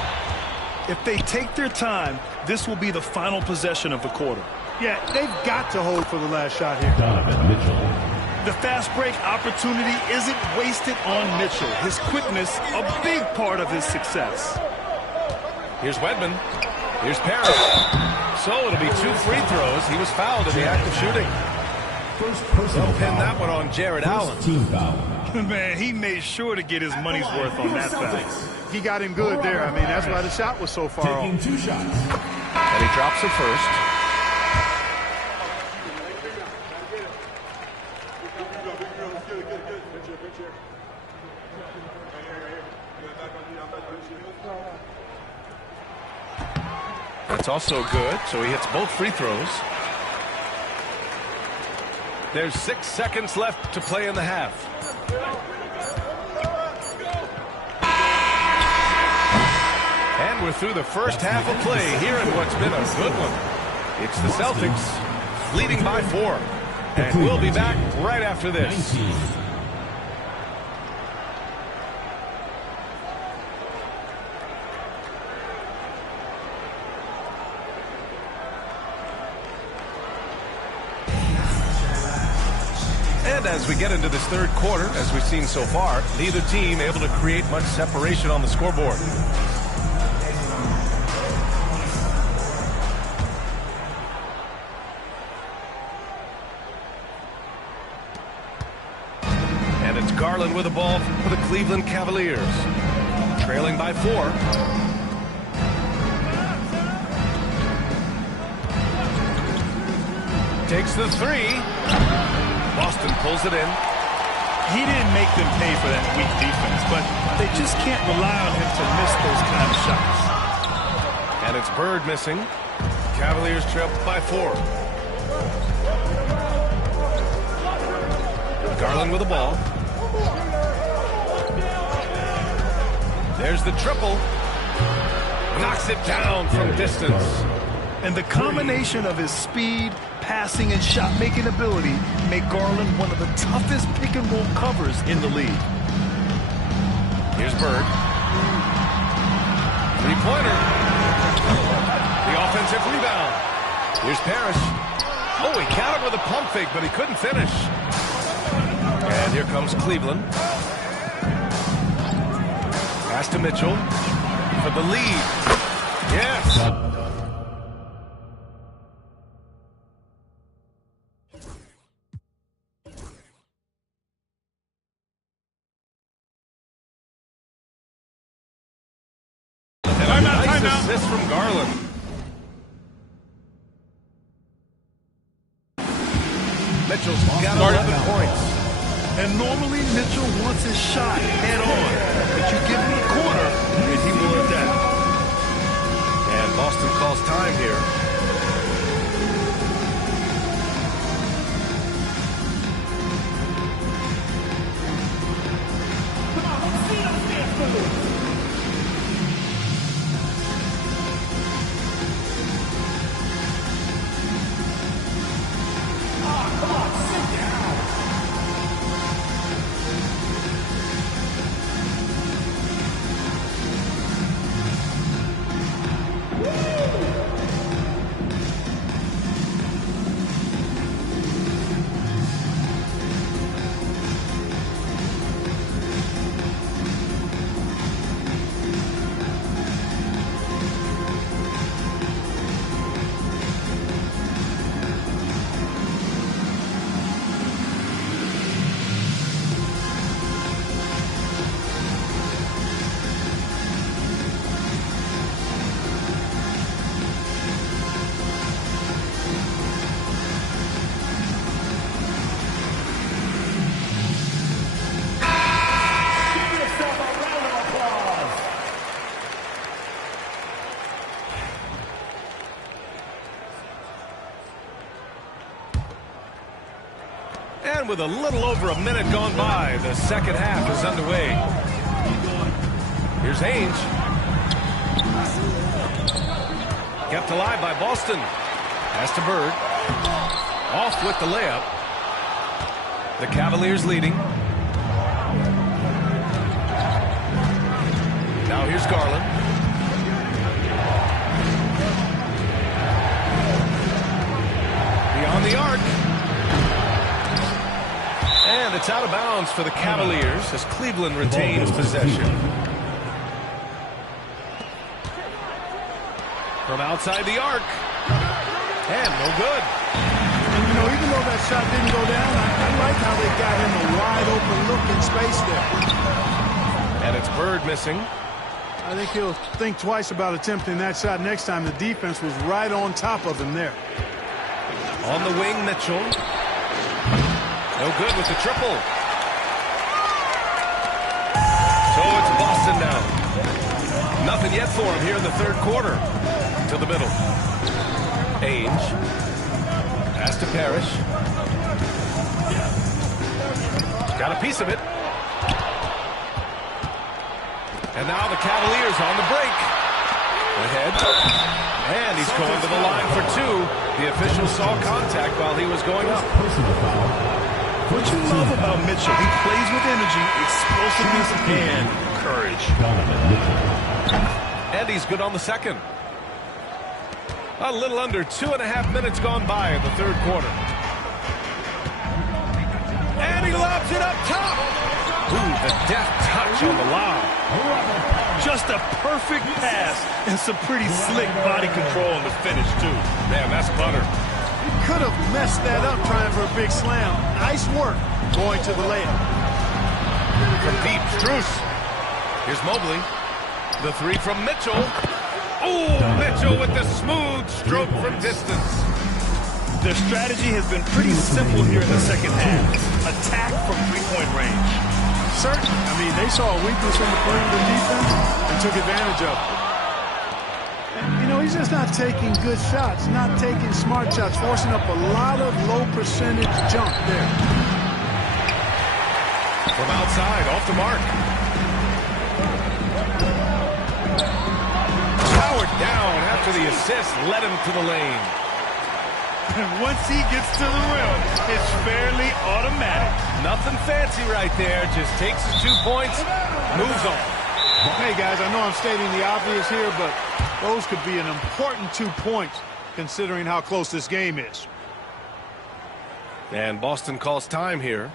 If they take their time, this will be the final possession of the quarter. Yeah, they've got to hold for the last shot here. Donovan Mitchell. The fast break opportunity isn't wasted on Mitchell. His quickness, a big part of his success. Here's Wedman. Here's Parrish. So it'll be 2 free throws. He was fouled in the act of shooting. First personal They'll pin foul. that one on Jared Allen. Team foul. Man, he made sure to get his money's worth on that foul. He got him good there. I mean, that's why the shot was so far Taking off. 2 shots. And he drops it first. That's also good, so he hits both free throws. There's 6 seconds left to play in the half. And we're through the first half of play here in what's been a good one. It's the Celtics leading by 4. And we'll be back right after this. 19. And as we get into this third quarter, as we've seen so far, neither team able to create much separation on the scoreboard. And it's Garland with the ball for the Cleveland Cavaliers. Trailing by 4. Takes the 3. Boston pulls it in. He didn't make them pay for that weak defense, but they just can't rely on him to miss those kind of shots. And it's Bird missing. Cavaliers trail by 4. Garland with the ball. There's the triple. Knocks it down from distance. And the combination of his speed, passing, and shot-making ability make Garland one of the toughest pick-and-roll covers in the league. Here's Bird. Three-pointer. The offensive rebound. Here's Parrish. Oh, he countered with a pump fake, but he couldn't finish. And here comes Cleveland. Pass to Mitchell. for the lead. Yes. And a nice assist from Garland. Mitchell's got 11 points. And normally Mitchell wants his shot head on. But you give him a corner, and he will adapt. And Boston calls time here. And with a little over a minute gone by, the second half is underway. Here's Ainge. Kept alive by Boston. Pass to Bird. Off with the layup. The Cavaliers leading. Now here's Garland. Beyond the arc. And it's out of bounds for the Cavaliers as Cleveland retains possession. From outside the arc. And no good. And, you know, even though that shot didn't go down, I like how they got him a wide open look in space there. And it's Bird missing. I think he'll think twice about attempting that shot next time. The defense was right on top of him there. On the wing, Mitchell. No good with the triple. So it's Boston now. Nothing yet for him here in the third quarter. To the middle. Ainge. Pass to Parrish. Got a piece of it. And now the Cavaliers on the break. Ahead. And he's going to the line for two. The official saw contact while he was going up. What you love about Mitchell, he plays with energy, explosiveness, and courage. And he's good on the second. A little under 2.5 minutes gone by in the third quarter. And he lobs it up top. Ooh, the deft touch on the lob. Just a perfect pass and some pretty slick body control on the finish, too. Man, that's butter. Could have messed that up trying for a big slam. Nice work going to the layup. From deep, Strus. Here's Mobley. The three from Mitchell. Oh, Mitchell with the smooth stroke from distance. Their strategy has been pretty simple here in the second half. Attack from three-point range. Certainly. I mean, they saw a weakness in the perimeter defense and took advantage of it. You know, he's just not taking good shots, not taking smart shots, forcing up a lot of low percentage jump there. From outside, off the mark. Powered down after the assist, led him to the lane. And once he gets to the rim, it's fairly automatic. Nothing fancy right there, just takes his 2 points, moves on. Hey, guys, I know I'm stating the obvious here, but those could be an important 2 points considering how close this game is. And Boston calls time here.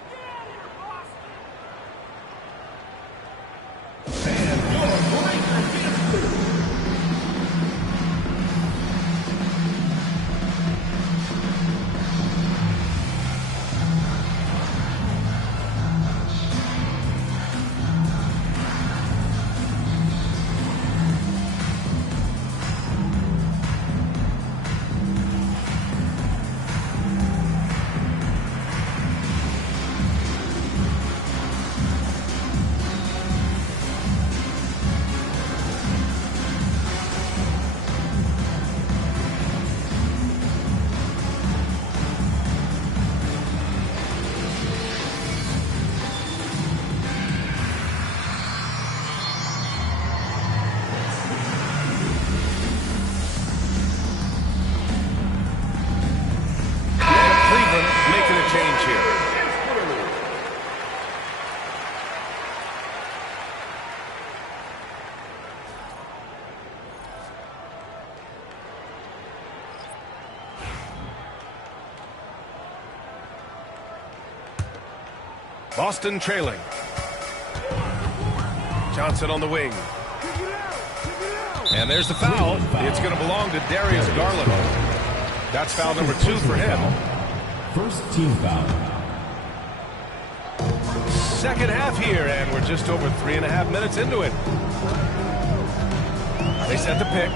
Boston trailing. Johnson on the wing. And there's the foul. It's going to belong to Darius Garland. That's foul number 2 for him. First team foul. Second half here, and we're just over 3.5 minutes into it. They set the pick.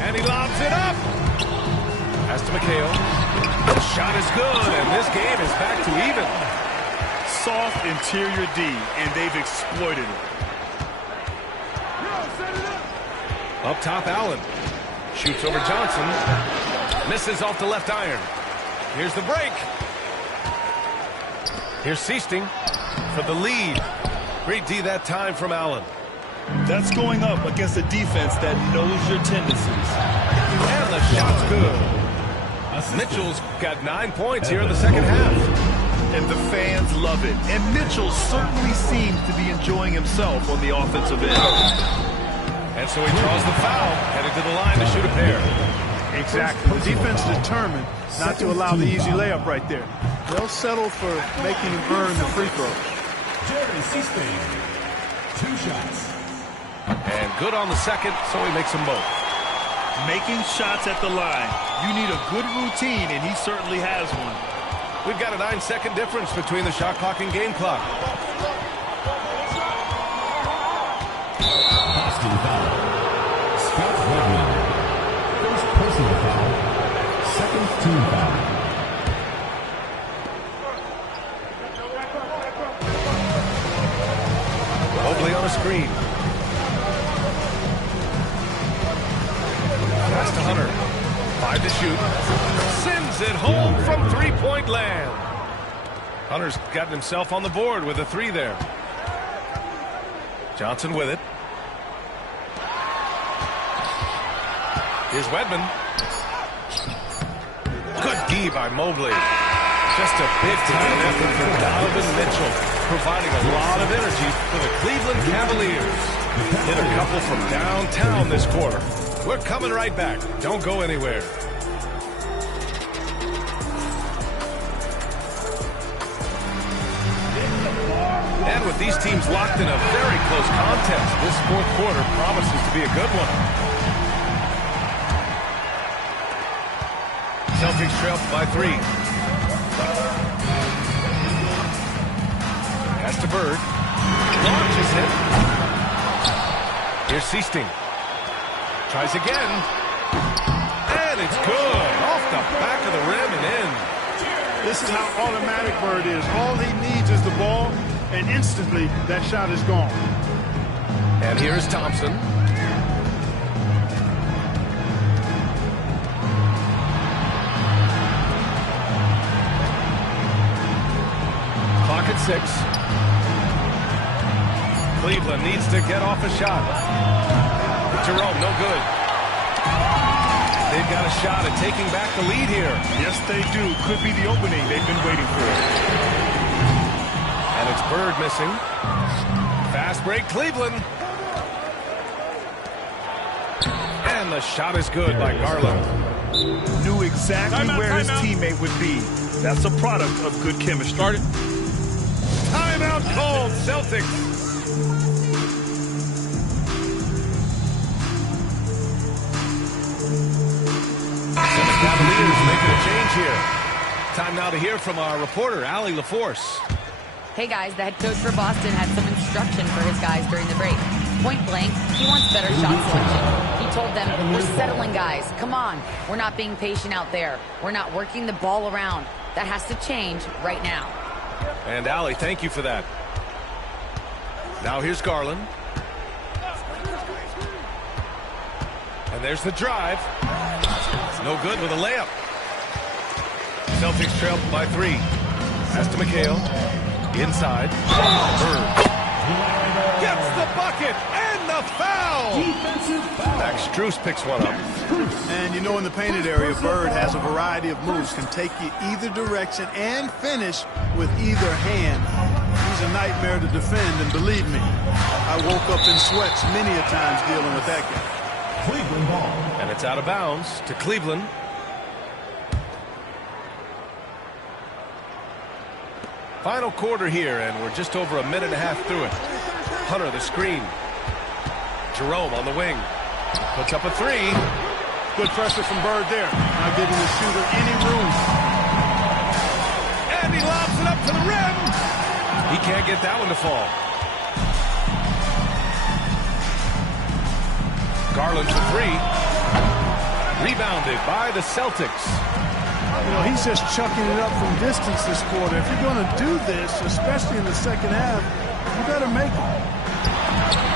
And he lobs it up. Pass to McHale. The shot is good, and this game is back to even. Soft interior D, and they've exploited it. Up top, Allen. Shoots over Johnson. Misses off the left iron. Here's the break. Here's Seasting for the lead. Great D that time from Allen. That's going up against a defense that knows your tendencies. And the shot's good. Mitchell's got 9 points here in the second half. And the fans love it. And Mitchell certainly seems to be enjoying himself on the offensive end. And so he draws the foul, headed to the line to shoot a pair. Exactly. The defense determined not to allow the easy layup right there. They'll settle for making him earn the free throw. Jerry Seasting. 2 shots. And good on the second, so he makes them both. Making shots at the line. You need a good routine, and he certainly has one. We've got a 9-second difference between the shot clock and game clock. Boston foul. Scott Redmond. First personal foul. Second team foul. Mobley on a screen. Pass to Hunter. 5 to shoot. Sends it home from three-point land. Hunter's gotten himself on the board with a 3 there. Johnson with it. Here's Wedman. Good D by Mobley. Just a big-time effort for Donovan Mitchell, providing a lot of energy for the Cleveland Cavaliers. Hit a couple from downtown this quarter. We're coming right back. Don't go anywhere. And with these teams locked in a very close contest, this fourth quarter promises to be a good one. Celtics trail by 3. Pass to Bird. Launches it. Here's Seasting. Tries again. And it's good. Off the back of the rim and in. This is how automatic Bird is. All he needs is the ball, and instantly that shot is gone. And here's Thompson. Clock at 6. Cleveland needs to get off a shot. Jerome, no good. They've got a shot at taking back the lead here. Yes, they do. Could be the opening they've been waiting for. And it's Bird missing. Fast break, Cleveland. And the shot is good by Garland. Knew exactly where his teammate would be. That's a product of good chemistry. Timeout called, Celtics. Cavaliers making a change here. Time now to hear from our reporter, Allie LaForce. Hey guys, the head coach for Boston had some instruction for his guys during the break. Point blank, he wants better shot selection. He told them, we're settling guys. Come on. We're not being patient out there. We're not working the ball around. That has to change right now. And Allie, thank you for that. Now here's Garland. And there's the drive. No good with a layup. Celtics trail by 3. Pass to McHale. Inside. Bird. Gets the bucket and the foul. Max Strus picks one up. And you know, in the painted area, Bird has a variety of moves. Can take you either direction and finish with either hand. He's a nightmare to defend, and believe me, I woke up in sweats many a times dealing with that guy. Cleveland ball. And it's out of bounds to Cleveland. Final quarter here, and we're just over a minute and a half through it. Hunter, the screen. Jerome on the wing. Puts up a three. Good pressure from Bird there. Not giving the shooter any room. And he lobs it up to the rim. He can't get that one to fall. Garland for three. Rebounded by the Celtics. You know, he's just chucking it up from distance this quarter. If you're going to do this, especially in the second half, you better make it.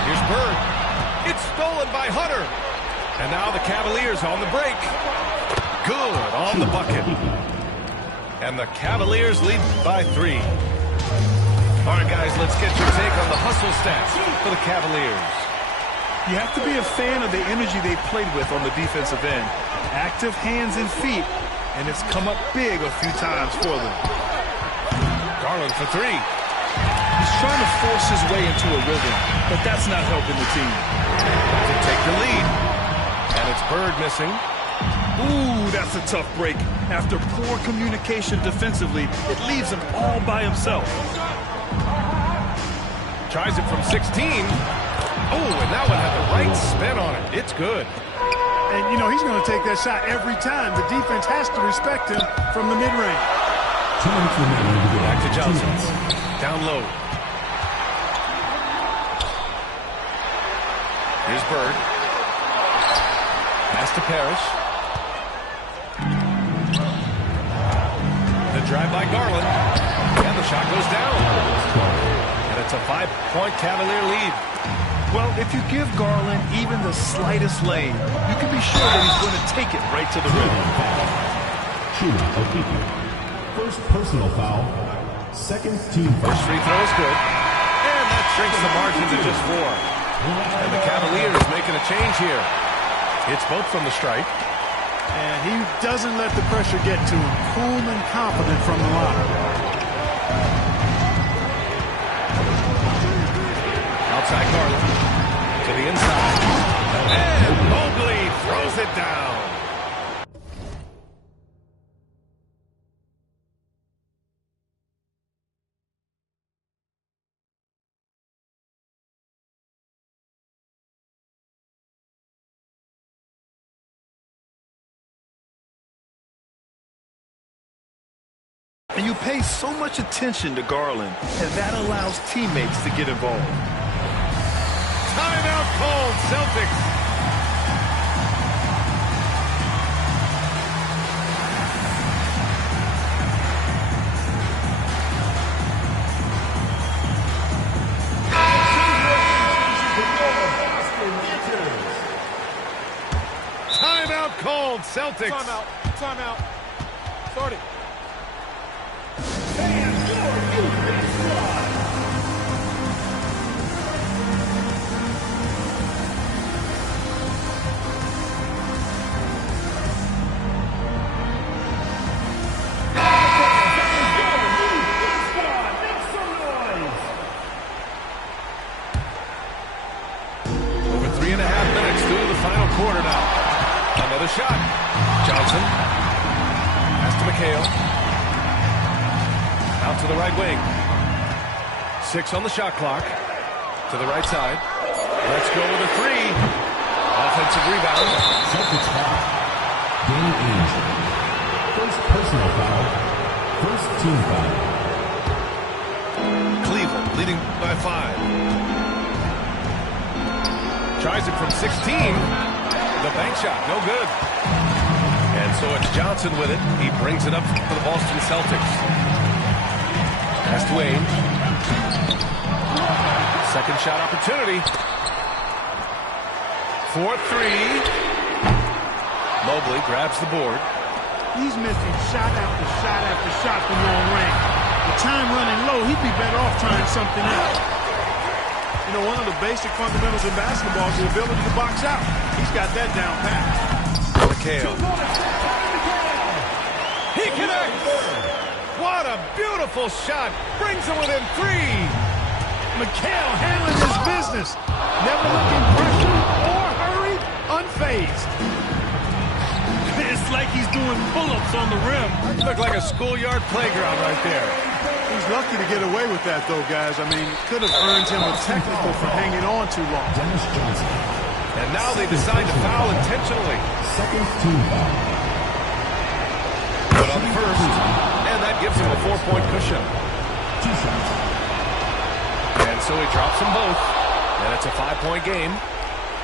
Here's Bird. It's stolen by Hunter. And now the Cavaliers on the break. Good on the bucket. And the Cavaliers lead by 3. All right, guys, let's get your take on the hustle stats for the Cavaliers. You have to be a fan of the energy they played with on the defensive end. Active hands and feet, and it's come up big a few times for them. Garland for three. He's trying to force his way into a rhythm, but that's not helping the team. To take the lead. And it's Bird missing. Ooh, that's a tough break. After poor communication defensively, it leaves him all by himself. Tries it from 16. Oh, and that one had the right spin on it. It's good. And, you know, he's going to take that shot every time. The defense has to respect him from the mid-range. 2 minutes remaining. Back to Johnson. Down low. Here's Bird. Pass to Parrish. The drive by Garland. And the shot goes down. And it's a 5-point Cavalier lead. Well, if you give Garland even the slightest lane, you can be sure that he's going to take it right to the rim. Shooting O'Keefe. First personal foul. Second team foul. First free throw is good. And that shrinks the margin to just 4. And the Cavaliers making a change here. It's both from the stripe. And he doesn't let the pressure get to him. Cool and confident from the line. Outside Garland. To the inside. And Mobley throws it down. And you pay so much attention to Garland, and that allows teammates to get involved. Timeout called, Celtics. Timeout called, Celtics. Timeout. Timeout. Start it. Over 3.5 minutes through the final quarter now. Another shot. Johnson. Pass to McHale. Out to the right wing. 6 on the shot clock. To the right side. Let's go with a 3. Offensive rebound. Celtics foul. Danny Ainge. First personal foul. First team foul. Cleveland leading by 5. Tries it from 16. The bank shot, no good. And so it's Johnson with it. He brings it up for the Boston Celtics. Pass to Wayne. Second shot opportunity. 4-3. Mobley grabs the board. He's missing shot after shot after shot from long range. The time running low, he'd be better off trying something else. You know, one of the basic fundamentals in basketball is the ability to box out. He's got that down pat. McHale. He connects. What a beautiful shot. Brings him within 3. McHale handling his business. Never looking pressured or hurried. Unfazed. It's like he's doing pull-ups on the rim. Looked like a schoolyard playground right there. He's lucky to get away with that, though, guys. I mean, could have earned him a technical for hanging on too long. Dennis Johnson. And now they decide to foul intentionally. Second team foul. But on first, and that gives him a 4-point cushion. 2 shots. And so he drops them both, and it's a 5-point game.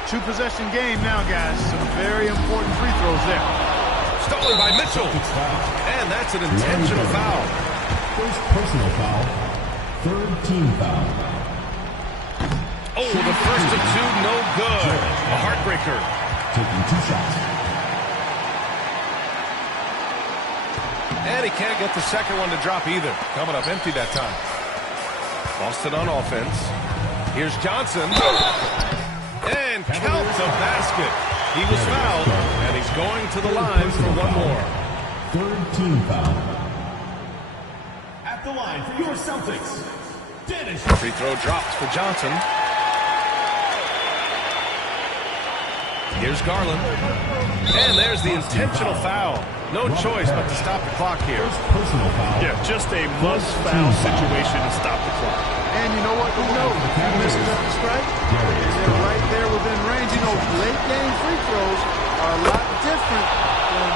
2-possession game now, guys. Some very important free throws there. Stolen by Mitchell. And that's an intentional foul. First personal foul. Third team foul. Oh, the first of 2, no good. A heartbreaker. Taking 2 shots. And he can't get the second one to drop either. Coming up empty that time. Boston on offense. Here's Johnson. And count the basket. He was fouled, and he's going to the line for one more. Third team foul. At the line for your Celtics, Dennis. Free throw drops for Johnson. Here's Garland. And there's the intentional foul. No choice but to stop the clock here. Personal foul. Yeah, just a must-foul situation to stop the clock. And you know what? Who knows? If he misses at the strike, they're right there within range. You know, late-game free throws are a lot different than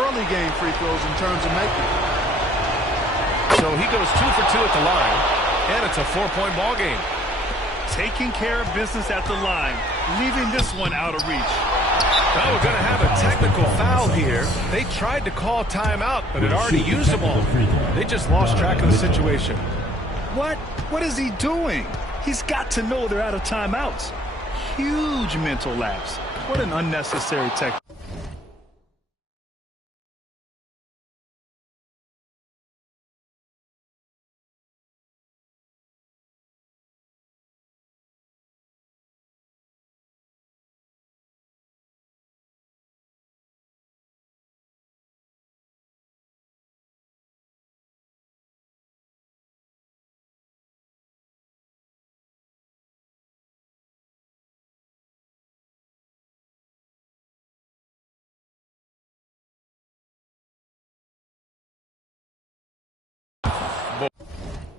early-game free throws in terms of making. So he goes 2 for 2 at the line, and it's a 4-point ball game. Taking care of business at the line, leaving this one out of reach. Now we're going to have a technical foul here. They tried to call timeout, but had already used them all. They just lost track of the situation. What? What is he doing? He's got to know they're out of timeouts. Huge mental lapse. What an unnecessary technical.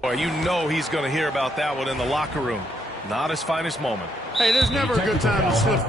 Boy, you know he's going to hear about that one in the locker room. Not his finest moment. Hey, there's never a good time to slip